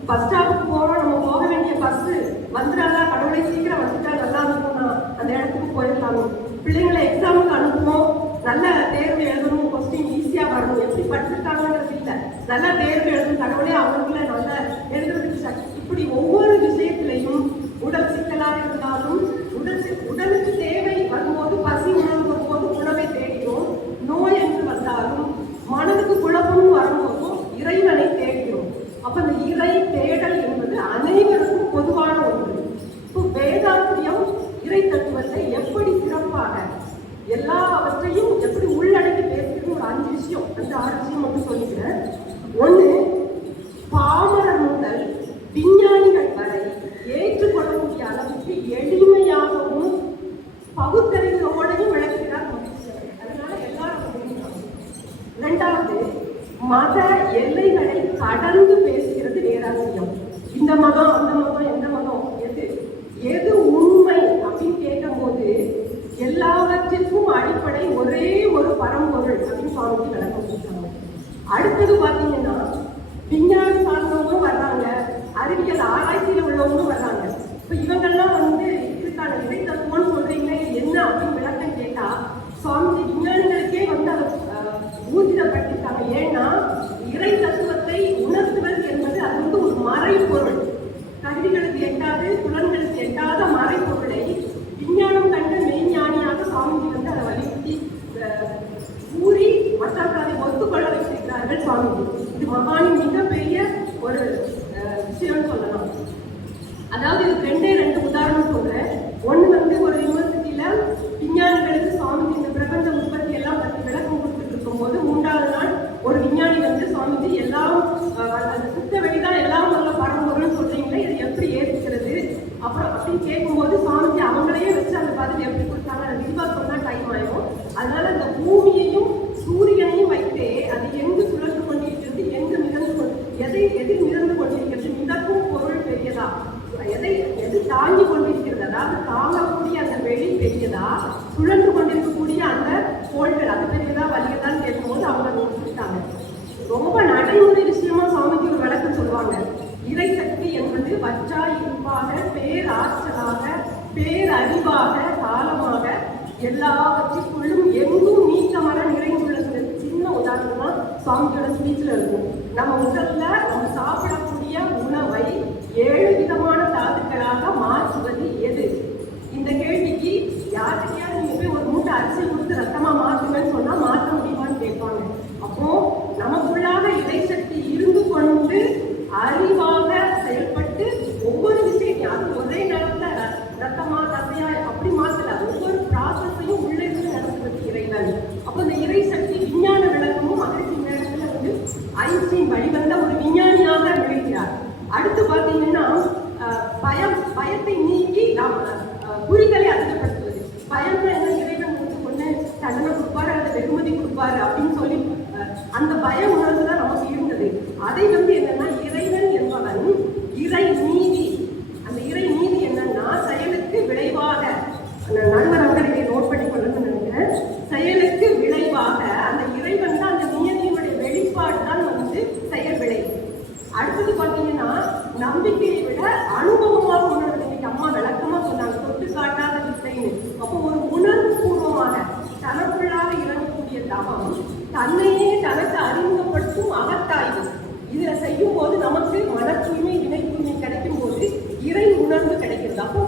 பஸ் ஸ்டாப்புக்கு போறோம், நம்ம போக வேண்டிய பஸ் வந்துடாதா, கடவுளை சீக்கிரம் வந்துட்டா நல்லா இருக்கும்னா அந்த இடத்துக்கு போயிடலாம். பிள்ளைங்களை எக்ஸாமுக்கு அனுப்புவோம், நல்ல தேர்வு எழுதணும், கொஸ்டின் ஈஸியா வரணும், எப்படி படிச்சிருக்காங்கிறது இல்லை, நல்லா தேர்வு எழுதணும், கடவுளே அவங்களுக்குள்ள நல்லா எழுதுறதுக்கு சக்தி. இப்படி ஒவ்வொரு விஷயத்திலையும் உடல் சிக்கலாக இருந்தாலும் உடலுக்கு தேவை வரும்போது, பசி உணவு வரும்போது உணவை தேடிடும். நோய் என்று வந்தாலும் மனதுக்கு குழப்பம் வரும்போதும் இறைவனை தேடுகிறோம். அப்ப இந்த இறை தேடல் என்பது அனைவருக்கும் பொதுவான ஒன்று. இப்போ வேதாந்தியம் இறை தத்துவத்தை எப்படி சிறப்பாக எல்லாவற்றையும் எப்படி உள்ளடக்கி பேசுறது ஒரு 5 விஷயம், அந்த 6 விஷயம் மட்டும் சொல்லிக்கிறேன். ஒண்ணு, பாமரர் முதல் விஞ்ஞானிகள் வரை ஏற்றுக்கொள்ளக்கூடிய அளவுக்கு எளிமையாகவும் பகுத்தறிவோடையும் விளக்குகிறார் மகிழ்ச்சி. அதனால எல்லாரும் புரிஞ்சுக்கணும். 2வது, மத எல்லைகளை கடந்து பேசுகிறது வேதாந்தியம். இந்த மதம் அந்த மதம் எந்த மதம் எது உண்மை அப்படின்னு கேட்கும் போது எல்லாவற்றிற்கும் அடிப்படை ஒரே ஒரு பரம்பொருள் அப்படின்னு சுவாமி விளக்கம் கொடுத்தாங்க. அடுத்தது பாத்தீங்கன்னா விஞ்ஞான சார்ந்தவங்களும் வர்றாங்க, அறிவியல் ஆராய்ச்சியில உள்ளவங்களும் வர்றாங்க. இப்ப இவங்கெல்லாம் இதுக்கான இறை தத்துவம்னு சொல்றீங்களே என்ன அப்படின்னு விளக்கம் கேட்டா சுவாமி விஞ்ஞானிகளுக்கே அதை ஊர்ஜிதப்படுத்திருக்காங்க. ஏன்னா இறை தத்துவத்தை உணர்த்துவது என்பது அது ஒரு மறைப்பொருள், கருவிகளுக்கு எட்டாது புலன்களுக்கு எட்டாத மறைப்பொருளை விஞ்ஞானம் கண்ட மெய்ஞானியாக சுவாமிஜி அதை வலியுறுத்தி கூறி மற்றவர்கள் அதை ஒத்துக்கொள்ள வைத்திருக்கிறார்கள் சுவாமிஜி. இது மகானின் மிகப்பெரிய ஒரு விஷயம் சொல்லலாம். அதாவது இது 2 உதாரணம் சொல்றேன். ஒண்ணு ஒரு யூனிவர்சிட்டியில விஞ்ஞானிகளுக்கு சுவாமிஜி இந்த பிரபஞ்ச உற்பத்தி எல்லாம் பற்றி விளக்கம் கொடுத்துட்டு இருக்கும் போது 3வது நாள் ஒரு விஞ்ஞானி சுவாமிஜி எல்லாம் சுத்த வெளிதான் எல்லாம் உள்ள பரம்பொருள்னு சொல்றீங்களே, இதை எப்படி ஏற்றுக்கிறது அப்புறம் அப்படின்னு கேட்கும்போது சுவாமிஜி அவங்களையே வச்சு அந்த பதில் எப்படி கொடுத்தாங்க, அதை விரிவா சொன்னா டைம் ஆயிடும். அதனால அந்த பூமியையும் சூரியனையும் வைத்தே அது எங்கு சுழன்று கொண்டிருக்கிறது, எங்கு எதில் மிதந்து கொண்டிருக்கிறது, மிதக்கும் பொருள் பெரியதா, எது தாங்கி கொண்டிருக்கிறது, அதாவது தாங்கக்கூடிய அந்த வெளி பெரியதா, சுழன்று கொண்டிருக்கக்கூடிய அந்த கோள்கள் அது பெரியதா வலியதான்னு கேட்கும்போது அவங்க கொடுத்துட்டாங்க. ரொம்ப நடைமுறை விஷயமா சுவாமிஜி ஒரு விளக்கம் சொல்லுவாங்க. இறை சக்தி என்பது வற்றா இருப்பாக, பேராற்றலாக, பேரறிவாக, காலமாக எல்லாவற்றிற்குள்ளும் எங்கும் நீக்கமர நிறைந்துள்ளது. சின்ன உதாரணம் தான் சுவாமிஜியோட ஸ்பீச்ல இருக்கும். நம்ம உடல்ல நம்ம சாப்பிடக்கூடிய உணவை 7 விதமான தாதுக்களாக மாற்றுவது எது? இந்த கேள்விக்கு யாருக்கையாவது நீங்க போய் ஒரு மூட்டை அரிசி கொடுத்து ரத்தமா மாற்றுங்கன்னு சொன்னா மாற்ற முடியுமான்னு கேட்பாங்க. அப்போ நமக்குள்ளாக இறைசக்தி இருந்து கொண்டு அறிவாக செயல்பட்டு ஒவ்வொரு விஷயத்தையும் அது ஒரே நேரத்துல ரத்தமா தசையா அப்படி மாற்றல, ஒவ்வொரு ப்ராசஸையும் உள்ளே நடத்துவது இறைவன். அப்போ இந்த இறைசக்தி விஞ்ஞான விளக்கமும் மகிழ்ச்சி நேரத்துல ஐன்ஸ்டீன் வழிவந்த ஒரு விஞ்ஞானியாக விளைகிறார். அடுத்து பாத்தீங்கன்னா பயத்தை நீக்கி நாம் குறிகளை அதிகப்படுத்துவது. பயம்னா என்ன, இறைவன் ஒண்ணு தண்டனை கொடுப்பாரு அல்லது வெகுமதி கொடுப்பாரு அப்படின்னு சொல்லி அந்த பய உணர்வு தான் நமக்கு இருந்தது. அதை என்னன்னா இறைவன் என்பவன் இறை விட அனுபவமாக உணர்வது. இன்னைக்கு அம்மா விளக்கமா சொன்னாங்க, தொட்டு காட்டாத வித்தைன்னு. அப்போ ஒரு உணர்வு பூர்வமாக தனக்குள்ளாக இறங்கக்கூடிய தவம், தன்னையே தனக்கு அறிமுகப்படுத்தும் அகத்தாய்வு. இதுல செய்யும் போது நமக்கு மன தூய்மை, வினை தூய்மை கிடைக்கும் போது இறை உணர்வு கிடைக்கிறது. அப்போ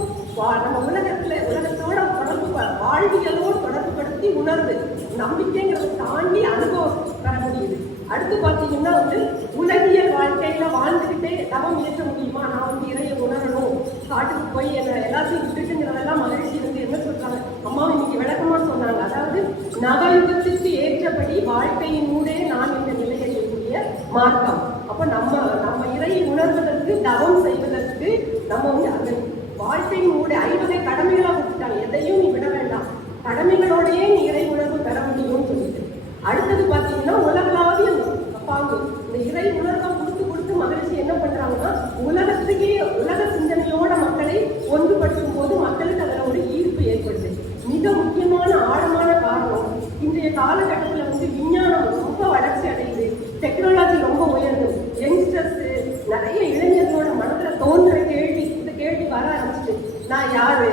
நம்ம உலகத்தோட தொடர்பு, வாழ்வியலோடு தொடர்பு படுத்தி உணர்வு, நம்பிக்கைங்கிறத தாண்டி அனுபவம் பெற முடியுது. அடுத்து பார்த்தீங்கன்னா உலகியல் வாழ்க்கையில வாழ்ந்துக்கிட்டே தவம் ஏற்ற முடியுமா? நான் இறையை உணரணும், காட்டுக்கு போய் என்ன எல்லாத்தையும் விட்டுட்டுங்கிறதெல்லாம் மகிழ்ச்சி என்ன சொல்றாங்க அம்மாவும் இன்னைக்கு விளக்கமா சொன்னாங்க. அதாவது நவயுகத்திற்கு ஏற்றபடி வாழ்க்கையின் ஊடே நான் இந்த நிலையை இருக்கக்கூடிய மார்க்கம். அப்ப நம்ம இறையை உணர்வதற்கு, தவம் செய்வதற்கு நம்ம அந்த வாழ்க்கையின் ஊடே 5 கடமைகளா கொடுத்துட்டாங்க. எதையும் நீ விட வேண்டாம், கடமைகளோடையே நீ இறை உணர்வு பெற முடியும்னு சொல்லிட்டு. அடுத்தது பார்த்தீங்கன்னா உலகளாவிய பாங்கு. இந்த இறை உணர்வை கொடுத்து மகிழ்ச்சி என்ன பண்றாங்கன்னா உலகத்துக்கே உலக சிந்தனையோட மக்களை ஒன்றுபடுத்தும் போது மக்களுக்கு அதில் ஒரு ஈர்ப்பு ஏற்படுது. மிக முக்கியமான ஆழமான காரணம், இன்றைய காலகட்டத்தில் விஞ்ஞானம் ரொம்ப வளர்ச்சி அடையுது, டெக்னாலஜி ரொம்ப உயர்ந்து, யங்ஸ்டர்ஸ் நிறைய இளைஞர்களோட மனதில் தோன்ற கேள்வி, இந்த கேள்வி வர ஆரம்பிச்சுட்டு, நான் யாரு,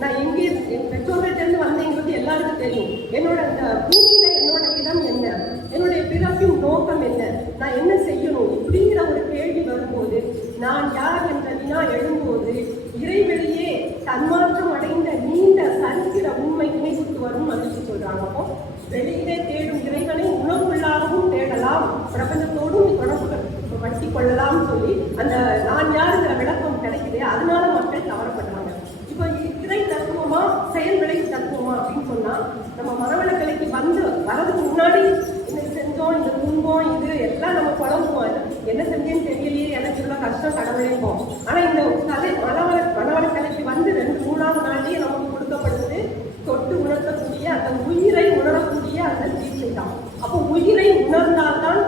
நான் எங்கே, என் பெற்றோர்கிட்ட வந்தேங்கிறது எல்லாருக்கும் தெரியும். என்னோட இந்த பூமியில என்னோட இடம் என்ன, என்னுடைய பிறப்பின் நோக்கம் என்ன, நான் என்ன செய்யணும், இப்படிங்கிற ஒரு கேள்வி வரும்போது, நான் யார் என்ற வினா எழும்போது இறைவெளியே தன்மாற்றம் அடைந்த நீண்ட சரித்திர உண்மை நினைவுக்கு வரும் மகிழ்ச்சி சொல்றாங்க. அப்போ வெளியிலே தேடும் இறைவனை உணவுள்ளாகவும் தேடலாம், பிரபஞ்சத்தோடும் தொடர்பு படுத்தி கொள்ளலாம் சொல்லி அந்த நான் யாருங்கிற விளக்கம் கிடைக்குது. அதனால மக்கள் கவலைப்படுறாங்க. இப்போ இறை தத்துவமா செயல் விளைவு தத்துவமா அப்படின்னு சொன்னா, நம்ம மரவளக்கலைக்கு வரதுக்கு முன்னாடி என்ன செஞ்சோம், இந்த துன்பம், இது எல்லாம் நம்ம குழம்புவோம், என்ன செஞ்சேன்னு தெரியலையே, எனக்கு இவ்வளவு கஷ்டம் கடவுளேப்போம். ஆனா இந்த மரவளக்கலைக்கு 2-3ஆவது நாள்லயே நமக்கு கொடுக்கப்படுது தொட்டு உணர்த்தக்கூடிய அந்த உயிரை உணரக்கூடிய அந்த தீட்சை தான். அப்போ உயிரை உணர்ந்தால்தான்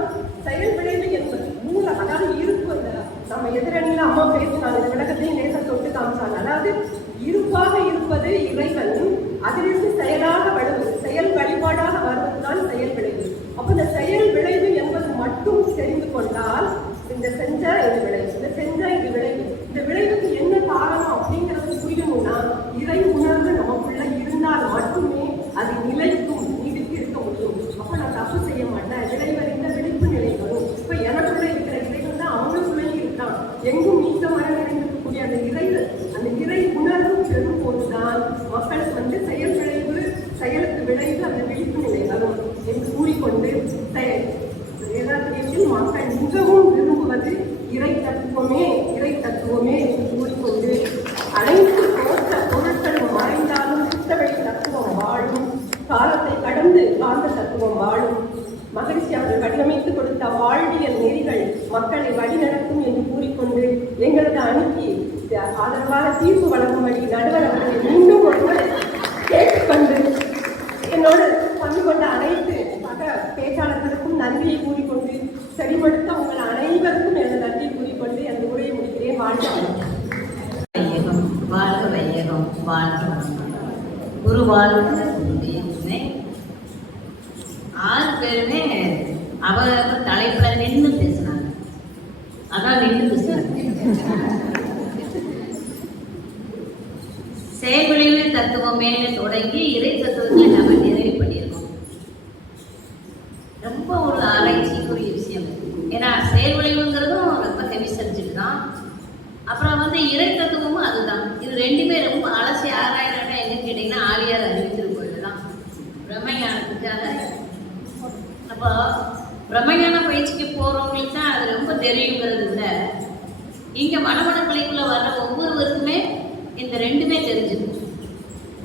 செயல் விளைவு என்பது மூலம், அதாவது இருப்பு. நம்ம எதிரணியில அம்மா பேசினாங்க, இந்த விளக்கத்தையும் நேச தொட்டு காமிச்சாங்க. அதாவது இருப்பாக இருப்பது இறைவன், அதிலிருந்து செயலாக வருவது, செயல் வழிபாடாக வருவதுதான் செயல் விளைவு. அப்ப இந்த செயல் விளைவு என்பது மட்டும் தெரிந்து கொண்டால், இந்த செஞ்சா இது விளைவு, இந்த செஞ்சா இது விளைவு, இந்த விளைவுக்கு என்ன காரணம் அப்படிங்கிறது புரியணும்னா இறை உணர்வு நமக்குள்ள இருந்தால் மட்டுமே அது நிலைக்கும், நீடித்து இருக்க முடியும். அப்ப நான் தப்பு செய்ய மாட்டேன், விளைவறிந்த விழிப்பு நிலை வரும். இப்ப எனக்குள்ள இருக்கிற இறைவன் தான் அவங்களுக்குள்ளேயே இருக்கான், எங்கும் நீக்க மரணிருக்கக்கூடிய அந்த இறை உணர்வு பெறும் போதுதான் மக்களுக்கு செயல் விளைவு, செயலுக்கு விளைவு அந்த விழிப்பு நிலை வரும் என்று கூறிக்கொண்டு மக்கள் மிகவும் விரும்புவது இறை தத்துவமே, இறை தத்துவமே என்று கூறிக்கொண்டு அனைத்து தோற்ற பொருட்களும் மறைந்தாலும் சுத்தவழி தத்துவம் வாழும், காலத்தை கடந்து காந்த தத்துவம் வாழும். மகிழ்ச்சி அவர்கள் வடிவமைத்து கொடுத்த வாழ்வியல் நெறிகள் மக்களை வழிநடத்தும் என்று கூறிக்கொண்டு எங்களுக்கு அனுப்பி ஆதரவாக தீர்ப்பு வழங்கும்படி நடுவர் அவர்களை மீண்டும் ஒருமுறை கேட்டுக்கொண்டு என்னோடு பங்கு கொண்ட அனைத்து சக பேச்சாளர்களுக்கும் நன்றியை கூறிக்கொண்டு செறிமடுத்த உங்கள் அனைவருக்கும் எனது நன்றியை கூறிக்கொண்டு எனது உரையை முடிக்கிறேன். வையகம் வாழ்க, வையகம் வாழ்க, குரு வாழ்க. 6 பேருமே அவர் தலைப்புல நின்று பேசினாங்க. அதான் நின்று பேசினாங்க. செயல்விளைவு தத்துவமே தொடங்கி இறை தத்துவத்தை நம்ம நிறைவு பண்ணியிருக்கோம். ரொம்ப ஒரு ஆராய்ச்சிக்குரிய விஷயம். ஏன்னா செயல் விளைவுங்கிறதும் ரொம்ப ஹெவி சப்ஜெக்ட் தான். அப்புறம் இறை தத்துவமும் அதுதான். இது ரெண்டுமே ரொம்ப அலசி ஆராயினா என்னன்னு கேட்டீங்கன்னா ஆலியார் அறிவித்திருப்பது தான் பிரம்மஞானத்துக்காக. அப்போ பிரம்மஞான பயிற்சிக்கு போறவங்களுக்கு தான் அது ரொம்ப தெரியுங்கிறது விட, இங்க மனவளக்கலைக்குள்ள வர்ற ஒவ்வொருவருக்குமே இந்த ரெண்டுமே தெரிஞ்சிருக்கு.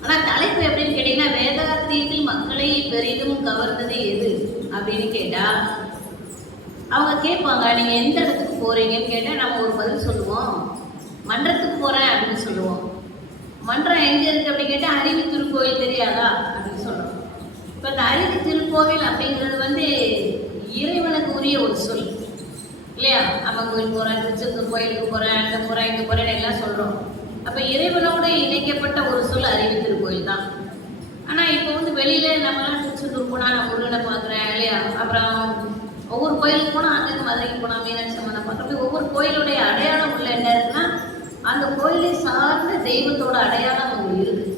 ஆனா தலைப்பு எப்படின்னு கேட்டீங்கன்னா, வேதாத்தியத்தில் மக்களை பெரிதும் கவர்ந்தது எது அப்படின்னு கேட்டா அவங்க கேட்பாங்க, நீங்க எந்த இடத்துக்கு போறீங்கன்னு கேட்டா நம்ம ஒரு பதில் சொல்லுவோம், மன்றத்துக்கு போறேன் அப்படின்னு சொல்லுவோம். மன்றம் எங்க இருக்கு அப்படின்னு கேட்டா அறிவு திருக்கோயில் தெரியாதா அப்படின்னு சொல்றோம். இப்ப இந்த அறிவு திருக்கோவில் அப்படிங்கிறது இறைவனுக்கு உரிய ஒரு சொல் இல்லையா? அம்மன் கோயில் போறேன், திருச்செந்தூர் கோயிலுக்கு போறேன், அங்க போறேன், இங்க போறேன்னு எல்லாம் சொல்றோம். அப்ப இறைவனோட இணைக்கப்பட்ட ஒரு சொல் அறிவு திருக்கோயில் தான். ஆனா இப்ப வெளியில நம்மளாம் திருச்செந்தூர் போனா நான் முருகனை பாக்குறேன் இல்லையா, அப்புறம் ஒவ்வொரு கோயிலுக்கு போனால் அங்கே மதுரைக்கு போனால் மீனாட்சி அம்மனை பார்க்க ஒவ்வொரு கோயிலுடைய அடையாளம் உள்ள என்ன இருக்குன்னா அந்த கோயிலை சார்ந்த தெய்வத்தோட அடையாளம் அங்கே இருக்குது.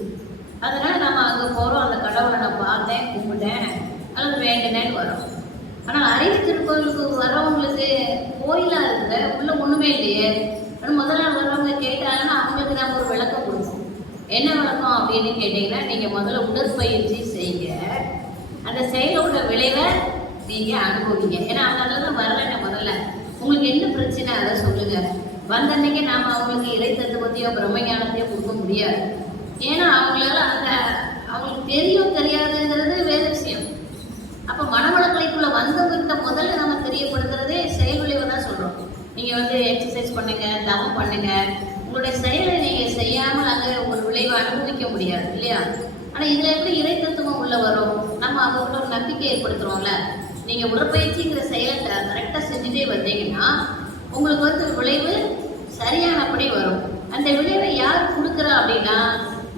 அதனால நம்ம அங்கே போகிறோம், அந்த கடவுளை நான் பார்த்தேன், கும்பிட்டேன் அல்லது வேண்டினேன்னு வரோம். ஆனால் அறிவு திருக்கோயிலுக்கு வரவங்களுக்கு கோயிலாக இருக்குல்ல, உள்ள ஒன்றுமே இல்லையே. ஆனால் முதல் நாள் வர்றவங்க கேட்டாங்கன்னா அவங்களுக்கு நம்ம ஒரு விளக்கம் கொடுப்போம். என்ன விளக்கம் அப்படின்னு கேட்டிங்கன்னா, நீங்கள் முதல்ல உடற்பயிற்சி செய்யுங்க, அந்த செயலோட விளைவை நீங்கள் அனுபவிங்க. ஏன்னா அவங்க தான் வரலன்னு முதல்ல உங்களுக்கு என்ன பிரச்சனை அதை சொல்லுங்கள். வந்த அன்னைக்கு நாம் அவங்களுக்கு இறை தத்துவத்தையோ பிரம்மஞானத்தையோ கொடுக்க முடியாது. ஏன்னா அவங்களால அவங்களுக்கு தெரியும் தெரியாதுங்கிறது வேறு விஷயம். அப்போ மனவளக்கலைக்குள்ள வந்தவங்கிட்ட முதல்ல நம்ம தெரியப்படுத்துறதே செயல் விளைவை தான் சொல்கிறோம். நீங்கள் எக்ஸசைஸ் பண்ணுங்க, தவம் பண்ணுங்க, உங்களுடைய செயலை நீங்கள் செய்யாமல் அங்கே ஒரு விளைவை அனுபவிக்க முடியாது இல்லையா? ஆனால் இதில் எப்படி இறை தத்துவம் உள்ள வரும்? நம்ம அவங்கள்ட்ட ஒரு நம்பிக்கை ஏற்படுத்துகிறோம்ல. நீங்கள் உடற்பயிற்சிங்கிற செயலை கரெக்டாக செஞ்சுட்டே வந்தீங்கன்னா உங்களுக்கு விளைவு சரியானபடி வரும். அந்த விளைவை யார் கொடுக்குறா அப்படின்னா,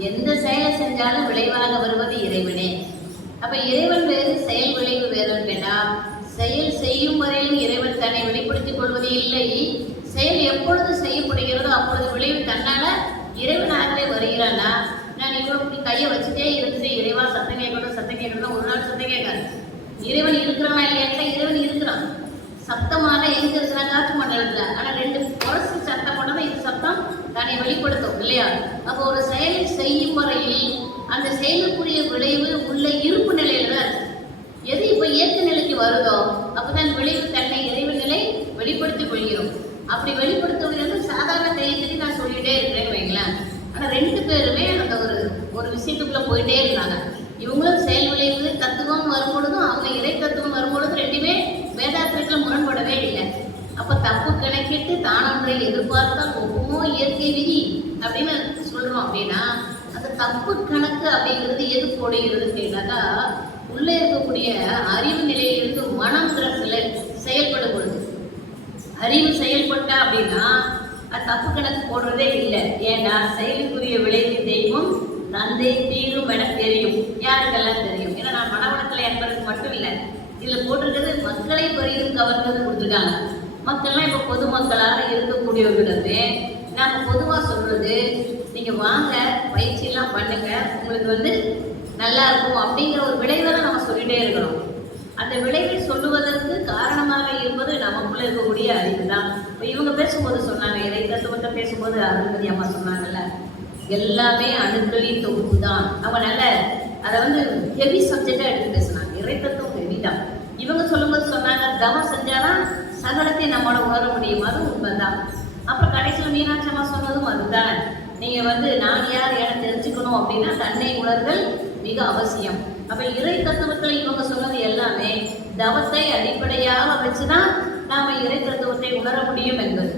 எந்த செயலை செஞ்சாலும் விளைவாக வருவது இறைவனே. அப்ப இறைவன் வேறு, செயல் விளைவு வேறுன்னு கேட்டா, செயல் செய்யும் வரையிலும் இறைவன் தன்னை வெளிப்படுத்திக் கொள்வது இல்லை. செயல் எப்பொழுது செய்யப்படுகிறதோ அப்பொழுது விளைவு தன்னால இறைவனாகவே வருகிறானா. நான் இவ்வளவு கையை வச்சுட்டே இருந்துட்டு இறைவா சத்தம் கேட்கணும் ஒரு நாள் சத்தம் கேட்காது. இறைவன் இருக்கிறானா இல்லையா? இறைவன் இருக்கிறான். சத்தமாக எங்க இருக்கிற காற்று மண்டலத்துல. ஆனா ரெண்டு குறைச்சி சத்தம் பண்ணாதான் இது சத்தம் தன்னை வெளிப்படுத்தும் இல்லையா? அப்போ ஒரு செயலை செய்யும் வரையில் அந்த செயலுக்குரிய விளைவு உள்ள இருப்பு நிலையில தான் இருக்கு. எது இப்ப இயற்கை நிலைக்கு வருதோ அப்பதான் விளைவு தன்னை இறைவன் நிலை வெளிப்படுத்திக் கொள்கிறோம். அப்படி வெளிப்படுத்துவது சாதாரண தைரியத்தை நான் சொல்லிட்டே இருக்கிறேன்னு வைங்களேன். ஆனா ரெண்டு பேருமே அந்த ஒரு விஷயத்துக்குள்ள போயிட்டே இருந்தாங்க. இவங்களும் செயல் விளைவு தத்துவம் வரும்பொழுதும் அவங்க இறை தத்துவம் வரும்பொழுதும் ரெண்டுமே வேதாத்திரத்தில் முரண்படவே இல்லை. அப்ப தப்பு கணக்கிட்டு தானொன்றை எதிர்பார்த்தால் ஒப்புமோ இயற்கை விதி அப்படின்னு சொல்றோம். அப்படின்னா அந்த தப்பு கணக்கு அப்படிங்கிறது எது போடுகிறது கேட்டாக்கா, உள்ளே இருக்கக்கூடிய அறிவு நிலையிலிருந்து மனம்ங்கிற செயல்படும் பொழுது அறிவு செயல்பட்டா அப்படின்னா அது தப்பு கணக்கு போடுறதே இல்லை. ஏன்னா செயலுக்குரிய விளைவு தெய்வம் தந்தை தீரும் என தெரியும். யாருக்கெல்லாம் தெரியும்? ஏன்னா நான் மனவளக்கலை என்பதற்கு மட்டும் இல்லை, இதுல போட்டிருக்கிறது மக்களை பெரிதும் கவர்ந்தது கொடுத்துருக்காங்க. மக்கள்லாம் இப்ப பொதுமக்களாக இருக்கக்கூடியவர்களிடமே நாம பொதுவா சொல்றது, நீங்க வாங்க பயிற்சி எல்லாம் பண்ணுங்க, உங்களுக்கு நல்லா இருக்கும் அப்படிங்கிற ஒரு விளைவை தான் நம்ம சொல்லிட்டே இருக்கணும். அந்த விளைவை சொல்லுவதற்கு காரணமாக இருப்பது நமக்குள்ள இருக்கக்கூடிய அறிவு தான். இப்போ இவங்க பேசும்போது சொன்னாங்க, இறை தத்துவத்தை பேசும்போது அருள்மதி அம்மா சொன்னாங்கல்ல, எல்லாமே அணுக்களின் தொகுப்பு தான். அவங்க நல்ல அதை ஹெவி சப்ஜெக்டா எடுத்து பேசினாங்க. இறை தத்துவம் ஹெவி தான். இவங்க சொல்லும்போது சொன்னாங்க, தவம் செஞ்சாதான் சகலத்தை நம்மளோட உணர முடியும். அது உண்மைதான். அப்புறம் கடைசியில் மீனாட்சி அம்மா சொன்னதும் அதுதான். நீங்க நான் யார் என தெரிஞ்சுக்கணும் அப்படின்னா தன்னை உணர்தல் மிக அவசியம். அப்ப இறை தத்துவத்துல இவங்க சொன்னது எல்லாமே தவத்தை அடிப்படையாக வச்சுதான் நாம இறை தத்துவத்தை உணர முடியும் என்பது.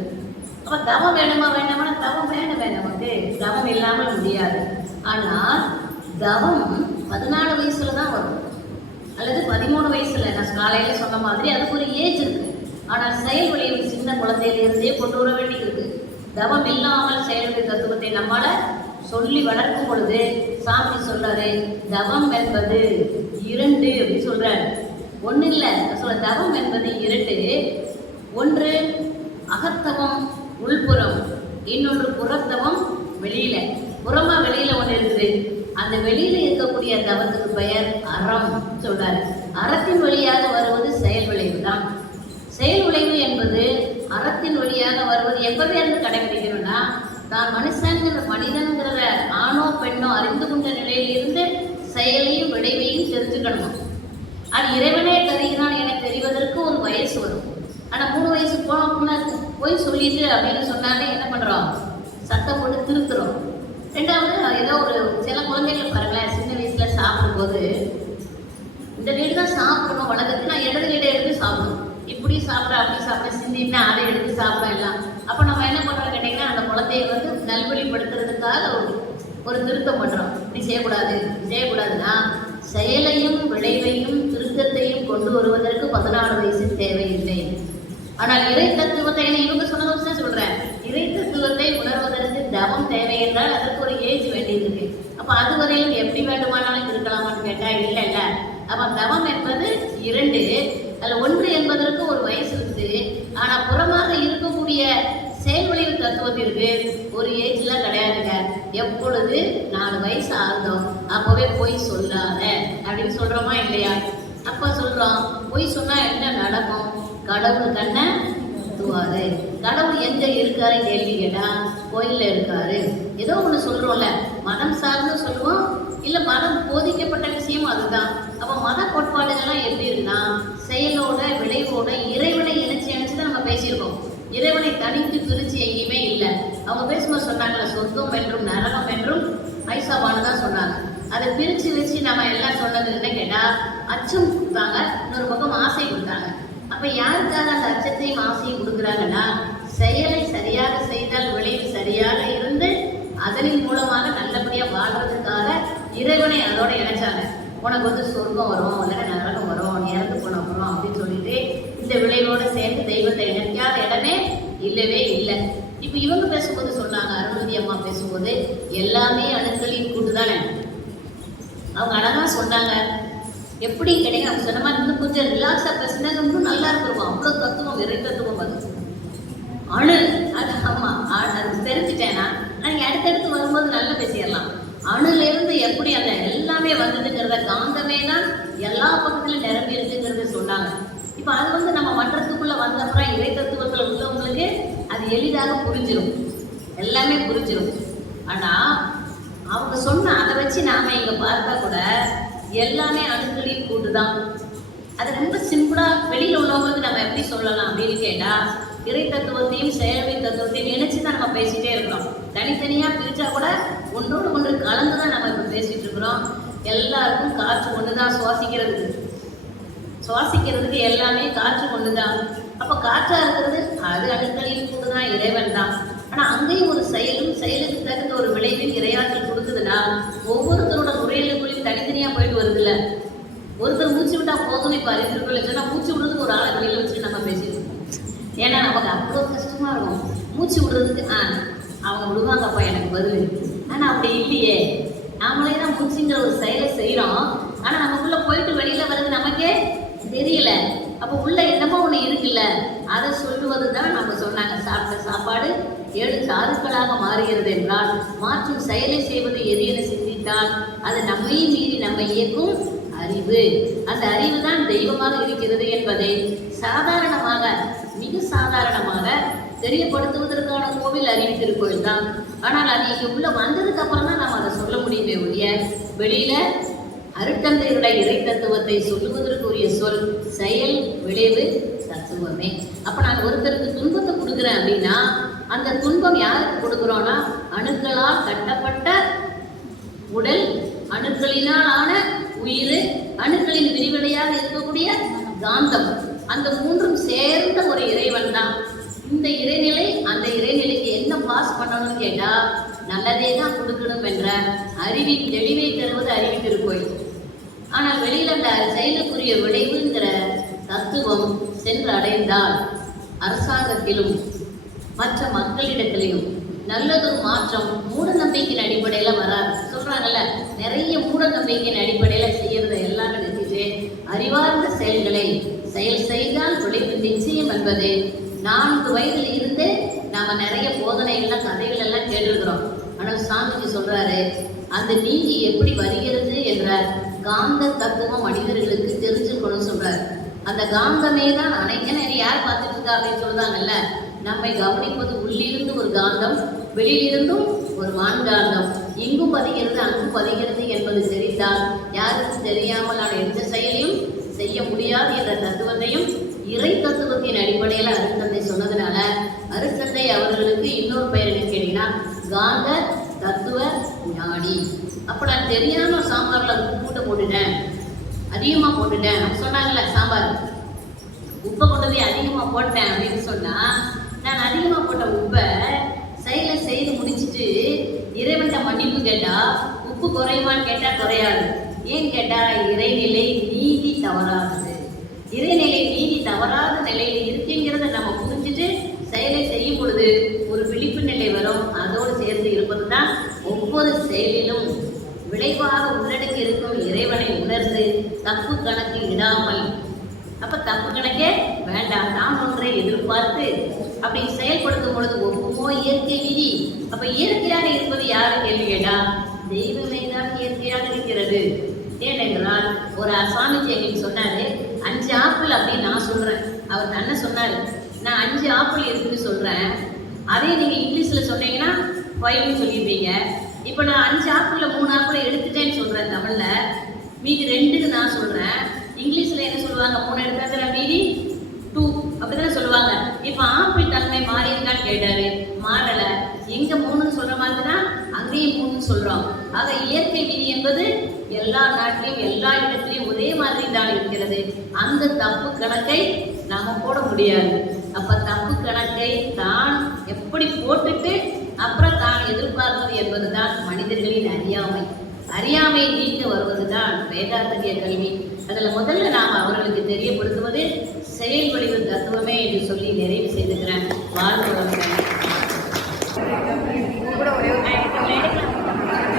அப்ப தவம் வேணுமா வேண்டாமா? தவம் வேணும் நமக்கு. தவம் இல்லாமல் முடியாது. ஆனா தவம் 14 வயசுல தான் வரும், அல்லது 13 வயசுல. நான் காலையில சொன்ன மாதிரி அதுக்கு ஒரு ஏஜ் இருக்கு. ஆனால் செயல் விளைவு சின்ன குழந்தையில இருந்தே கொண்டு வர வேண்டியது இருக்கு. தவம் இல்லாமல் செயலுடைய தத்துவத்தை நம்மால சொல்லி வளர்க்கும் பொழுது சாமி சொல்றாரு, தவம் என்பது 2 அப்படின்னு சொல்றாரு. ஒண்ணு இல்ல சொல்ல, தவம் என்பது 2. ஒன்று அகத்தவம் உள்புறம், இன்னொன்று புறத்தவம் வெளியில. புறமா வெளியில ஒண்ணு இருக்குது. அந்த வெளியில இருக்கக்கூடிய தவத்துக்கு பெயர் அறம் சொல்றாரு. அறத்தின் வழியாக வருவது செயல் விளைவு தான். செயல் விளைவு என்பது அறத்தின் வழியாக வருவது எப்பவே கடைபிடிக்கணும்னா, தான் மனிதன்கிறத ஆணோ பெண்ணோ அறிந்து கொண்ட நிலையில் இருந்து செயலையும் விளைவையும் தெரிஞ்சுக்கணும். அது இறைவனே தருகிறான் என தெரிவதற்கு ஒரு வயசு வரும். ஆனா 3 வயசு போன போய் சொல்லிட்டு அப்படின்னு சொன்னாலே என்ன பண்றோம்? சத்தம் போட்டு திருத்துறோம். ரெண்டாவது, ஏதோ ஒரு சில குழந்தைகள் பாருங்களேன், சின்ன வயசுல சாப்பிடும்போது இந்த வீடு தான் சாப்பிடணும் வழக்கத்துக்கு, நான் இடது வீடை எடுத்து சாப்பிடும், இப்படி சாப்பிட அப்படி சாப்பிட சிந்தினா அதை எடுத்து சாப்பிட எல்லாம். அப்போ நம்ம என்ன பண்றோம் கேட்டீங்கன்னா, அந்த குழந்தைய நல்வழிப்படுத்துறதுக்காக ஒரு திருத்தம் பண்றோம். இப்படி செய்யக்கூடாதுன்னா செயலையும் விளைவையும் திருத்தத்தையும் கொண்டு வருவதற்கு 14 வயசு தேவையில்லை. ஆனால் இறை தத்துவத்தை இவங்க சொன்னதை சொல்றேன், இறை தத்துவத்தை உணர்வதற்கு தவம் தேவை என்றால் அதற்கு ஒரு ஏஜ் வேண்டியிருக்கு. அப்ப அதுவரையிலும் எப்படி வேண்டுமானாலும் இருக்கலாமான்னு கேட்டா இல்ல. அப்ப தவம் என்பது 2, அதுல 1 என்பதற்கு ஒரு வயசு இருக்குது. ஆனா புறமாக இருக்கக்கூடிய செயல் விளைவு தத்துவத்திற்கு ஒரு ஏஜ்லாம் கிடையாதுங்க. எப்பொழுது 4 வயசு ஆகுதோ அப்பவே பொய் சொல்லாத அப்படின்னு சொல்றோமா இல்லையா? அப்ப சொல்றோம், பொய் சொன்னா என்ன நடக்கும்? கடவுள் கண்ணை துவாரு. கடவுள் எங்க இருக்காரு கேள்வி கேட்டா கோயில்ல இருக்காரு. ஏதோ ஒண்ணு சொல்றோம்ல, மதம் சார்ந்து சொல்லுவோம், இல்ல மதம் போதிக்கப்பட்ட விஷயம் அதுதான். அப்ப மத கோட்பாடுகள்லாம் எப்படி இருக்குன்னா செயலோட விளைவோட இறைவனை இணைச்சு தான் நம்ம பேசியிருக்கோம். இறைவனை தனித்து பிரிச்சு எங்கேயுமே இல்லை. அவங்க பேசும்போது சொன்னாங்கல்ல, சொர்க்கம் என்றும் நரகம் என்றும் ஐசாவானு தான் சொன்னாங்க. அதை பிரிச்சு வச்சு நம்ம எல்லாம் சொன்னது என்ன கேட்டா, அச்சம் கொடுத்தாங்க, இன்னொரு பக்கம் ஆசை கொடுத்தாங்க. அப்ப யாருக்காக அந்த அச்சத்தையும் ஆசையும் கொடுக்குறாங்கன்னா, செயலை சரியாக செய்தால் விளைவு சரியாக இருந்து அதனின் மூலமாக நல்லபடியா வாழ்றதுக்காக இறைவனை அதோட இணைச்சாங்க. உனக்கு வந்து சொர்க்கம் வரும், இல்லைன்னா நரகம் வரும், நீ இறந்து போன அப்புறம் அப்படின்னு சொல்லிட்டு இந்த விளைவோட சேர்ந்து தெய்வத்தை இணைக்காத இடமே இல்லவே இல்லை. இப்ப இவங்க பேசும்போது சொன்னாங்க, அருள்மதி அம்மா பேசும்போது, எல்லாமே அணுக்களின் கூட்டு தானே. அவங்க அழகா சொன்னாங்க. எப்படி கிடையாது அவங்க சொன்ன மாதிரி இன்னும் கொஞ்சம் ரிலாக்ஸா பேசினாங்க, இன்னும் நல்லா இருக்குமா. அவ்வளவு தத்துவம், இறை தத்துவம் அது. அணு அது ஆமா, அது தெரிஞ்சுட்டேன்னா நீங்க அடுத்தடுத்து வரும்போது நல்லா பேசிடலாம். அணுல இருந்து எப்படி அந்த எல்லாமே வந்ததுங்கிறத, காந்தமே தான் எல்லா பக்கத்துலயும் நிரம்பி இருக்குங்கிறத சொன்னாங்க. இப்ப அது வந்து நம்ம மன்றத்துக்குள்ள வந்த அப்புறம் இறை தத்துவத்துல உள்ளவங்களுக்கு அது எளிதாக புரிஞ்சிடும், எல்லாமே புரிஞ்சிடும். ஆனா அவங்க சொன்ன அதை வச்சு நாம இங்க பார்த்தா கூட எல்லாமே அணுக்களின் கூட்டுதான். அது ரொம்ப சிம்பிளா வெளியில உள்ளவங்களுக்கு நம்ம எப்படி சொல்லலாம் அப்படின்னு கேட்டா, இறை தத்துவத்தையும் செயல்முறை தத்துவத்தையும் நினைச்சுதான் நம்ம பேசிட்டே இருக்கிறோம். தனித்தனியா பிரிச்சா கூட ஒன்றோடு ஒன்று கலந்துதான் நம்ம இப்ப பேசிட்டு இருக்கிறோம். எல்லாருக்கும் காற்று ஒண்ணுதான் சுவாசிக்கிறதுக்கு எல்லாமே காற்று ஒண்ணுதான். அப்ப காற்றா இருக்கிறது அது அணுக்களின் கூட்டுதான், இறைவன் தான். ஆனா அங்கேயும் ஒரு செயலும் செயலுக்கு தகுந்த ஒரு விளைவில் இறையாற்றல் கொடுக்குதுன்னா ஒவ்வொருத்தரோட நுரையீரலுக்குள்ளேயும் தனித்தனியா போயிட்டு வருதுல்ல. ஒருத்தர் மூச்சு விட்டா போதும்னு இப்ப அறிஞர்கள் சொன்னா மூச்சு விடுறதுக்கு ஒரு ஆளை வெளியில வச்சுட்டு நம்ம பேசிட்டு இருக்கோம். ஏன்னா நமக்கு அவ்வளோ கஷ்டமா இருக்கும் மூச்சு விடுறதுக்கு. அவங்க விடுவாங்கப்பா எனக்கு பதில். ஆனா அப்படி இல்லையே, நாமளே தான் மூச்சுங்கிற ஒரு செயலை செய்யறோம். ஆனா நமக்குள்ள போயிட்டு வெளியில வர்றது நமக்கே தெரியல. அப்ப உள்ள என்னமோ ஒண்ணு இருக்குல்ல, அதை சொல்லுவதுதான் நம்ம சொன்னாங்க. சாப்பிட்ட சாப்பாடு 7 சாதுக்களாக மாறுகிறது என்றால் மாற்றும் செயலை செய்வது எது என சிந்தித்தால் அது நம்மையும் மீறி நம்மை இயக்கும் அறிவு. அந்த அறிவு தான் தெய்வமாக இருக்கிறது என்பதை சாதாரணமாக, மிக சாதாரணமாக தெரியப்படுத்துவதற்கான கோவில் அறிவு திருக்கோயில் தான். ஆனால் அது இங்க உள்ள வந்ததுக்கு அப்புறம் தான் நாம் அதை சொல்ல முடியுமே ஒழிய, வெளியில அருட்தந்தையுடைய இறை தத்துவத்தை சொல்லுவதற்குரிய சொல் செயல் விளைவு தத்துவமே. அப்ப நான் ஒருத்தருக்கு துன்பத்தை கொடுக்குறேன் அப்படின்னா அந்த துன்பம் யாருக்கு கொடுக்குறோம்னா, அணுக்களால் கட்டப்பட்ட உடல், அணுக்களினால் ஆன உயிர், அணுக்களின் விரிவடையாக இருக்கக்கூடிய காந்தம், அந்த 3ம் சேர்ந்த ஒரு இறைவன் தான். இந்த இறைநிலை அந்த இறைநிலைக்கு என்ன பாஸ் பண்ணணும்னு கேட்டா நல்லதே தான் கொடுக்கணும் என்ற அறிவின் தெளிவை தருவது அறிவு திருக்கோயில். ஆனால் வெளியில அந்த செயலுக்குரிய விளைவுங்கிற தத்துவம் சென்று அடைந்தால் அரசாங்கத்திலும் மற்ற மக்களிடத்திலையும் நல்லதொரு மாற்றம் மூட நம்பிக்கையின் அடிப்படையில வராது. சொல்றாங்கல்ல, நிறைய மூட நம்பிக்கையின் அடிப்படையில செய்யறத எல்லாமே நிறுத்திட்டு அறிவார்ந்த செயல்களை செயல் செய்தால் விளைவு நிச்சயம் என்பது 4 வயதில் இருந்து நாம நிறைய போதனைகள்லாம் கதைகள் எல்லாம் கேட்டிருக்கிறோம். ஆனால் சாமிஜி சொல்றாரு, அந்த நீதி எப்படி வருகிறது என்ற காந்த தத்துவம் மனிதர்களுக்கு தெரிஞ்சுக்கணும்னு சொல்றாரு. அந்த காந்தமே தான் அனைக்கன யார் பார்த்துட்டு இருக்கா அப்படின்னு சொல்றாங்கல்ல, நம்மை கவனிப்பது உள்ளிருந்து ஒரு காந்தம், வெளியிலிருந்தும் ஒரு வான்காந்தம், இங்கும் பதிகிறது அங்கும் பதிகிறது என்பது தெரிந்தால் யாருக்கும் தெரியாமல் நான் எந்த செயலையும் செய்ய முடியாது என்ற தத்துவத்தையும் இறை தத்துவத்தின் அடிப்படையில் அருட்தந்தை சொன்னதுனால அருட்தந்தை அவர்களுக்கு இன்னொரு பெயர் என்ன கேட்டீங்கன்னா காந்த தத்துவ ஞானி. அப்ப நான் தெரியாம சாம்பார்ல உப்பு கூட்ட போட்டுட்டேன், அதிகமா போட்டுட்டேன் சொன்னாங்கல்ல, சாம்பார் உப்பை கொண்டு போய் அதிகமா போட்டேன் அப்படின்னு சொன்னா, நான் அதிகமா போட்ட உப்பை செயலை செய்து முடிச்சுட்டு இறைவன்கிட்ட மன்னிப்பு கேட்டா உப்பு குறையுமான்னு கேட்டா குறையாது. ஏன்னு கேட்டா இறைநிலை நீதி தவறாதது. இறைநிலை நீதி தவறாத நிலையில் இருக்குங்கிறத நம்ம புரிஞ்சுட்டு செயலை செய்யும் பொழுது ஒரு விழிப்பு நிலை வரும். அதோடு சேர்ந்து இருப்பது தான் ஒவ்வொரு செயலிலும் விளைவாக உள்ளடக்கி இருக்கும் இறைவனை உணர்ந்து தப்பு கணக்கு இடாமல், அப்ப தப்பு கணக்கே வேண்டாம், நாம் ஒன்றை எதிர்பார்த்து அப்படி செயல்படுத்தும் பொழுது ஒப்புமோ இயற்கை விதி. அப்ப இயற்கையாக இருப்பது யாரு கேள்வி கேட்டா தெய்வமே தான் இயற்கையாக இருக்கிறது. ஏனென்றால் ஒரு சுவாமிஜி எங்களுக்கு சொன்னாரு 5 ஆப்பிள் அப்படின்னு நான் சொல்றேன். அவர் என்ன சொன்னாரு, நான் 5 ஆப்பிள் இருக்குன்னு சொல்றேன், அதே நீங்க இங்கிலீஷ்ல சொன்னீங்கன்னா 5ன்னு சொல்லியிருப்பீங்க. இப்போ நான் 5 ஆப்பிள்ல 3 ஆப்பிளை எடுத்துட்டேன்னு சொல்றேன் தமிழ்ல, மீதி 2ன்னு நான் சொல்றேன். இங்கிலீஷ்ல என்ன சொல்லுவாங்க, 3 எடுத்தாங்க மீதி 2 அப்படிதானே சொல்லுவாங்க. இப்போ ஆப்பிள் தன்மை மாறி இருக்கான்னு கேட்டாரு, மாறல. எங்க 3ன்னு சொல்ற மாதிரினா அங்கேயும் 3ன்னு சொல்றோம். ஆக இயற்கை விதி என்பது எல்லா நாட்டிலையும் எல்லா இடத்திலையும் ஒரே மாதிரி தான் இருக்கிறது. அந்த தப்பு கணக்கை நாம போட முடியாது. அப்ப தப்பு கணக்கை தான் எப்படி போட்டுட்டு அப்புறம் தான் எதிர்பார்ப்பது என்பதுதான் மனிதர்களின் அறியாமை. அறியாமை நீக்க வருவதுதான் வேதாத்திரிய கல்வி. அதுல முதல்ல நாம் அவர்களுக்கு தெரியப்படுத்துவது செயல் விளைவு தத்துவமே என்று சொல்லி நிறைவு செய்துக்கிறேன். வாழ்க்கை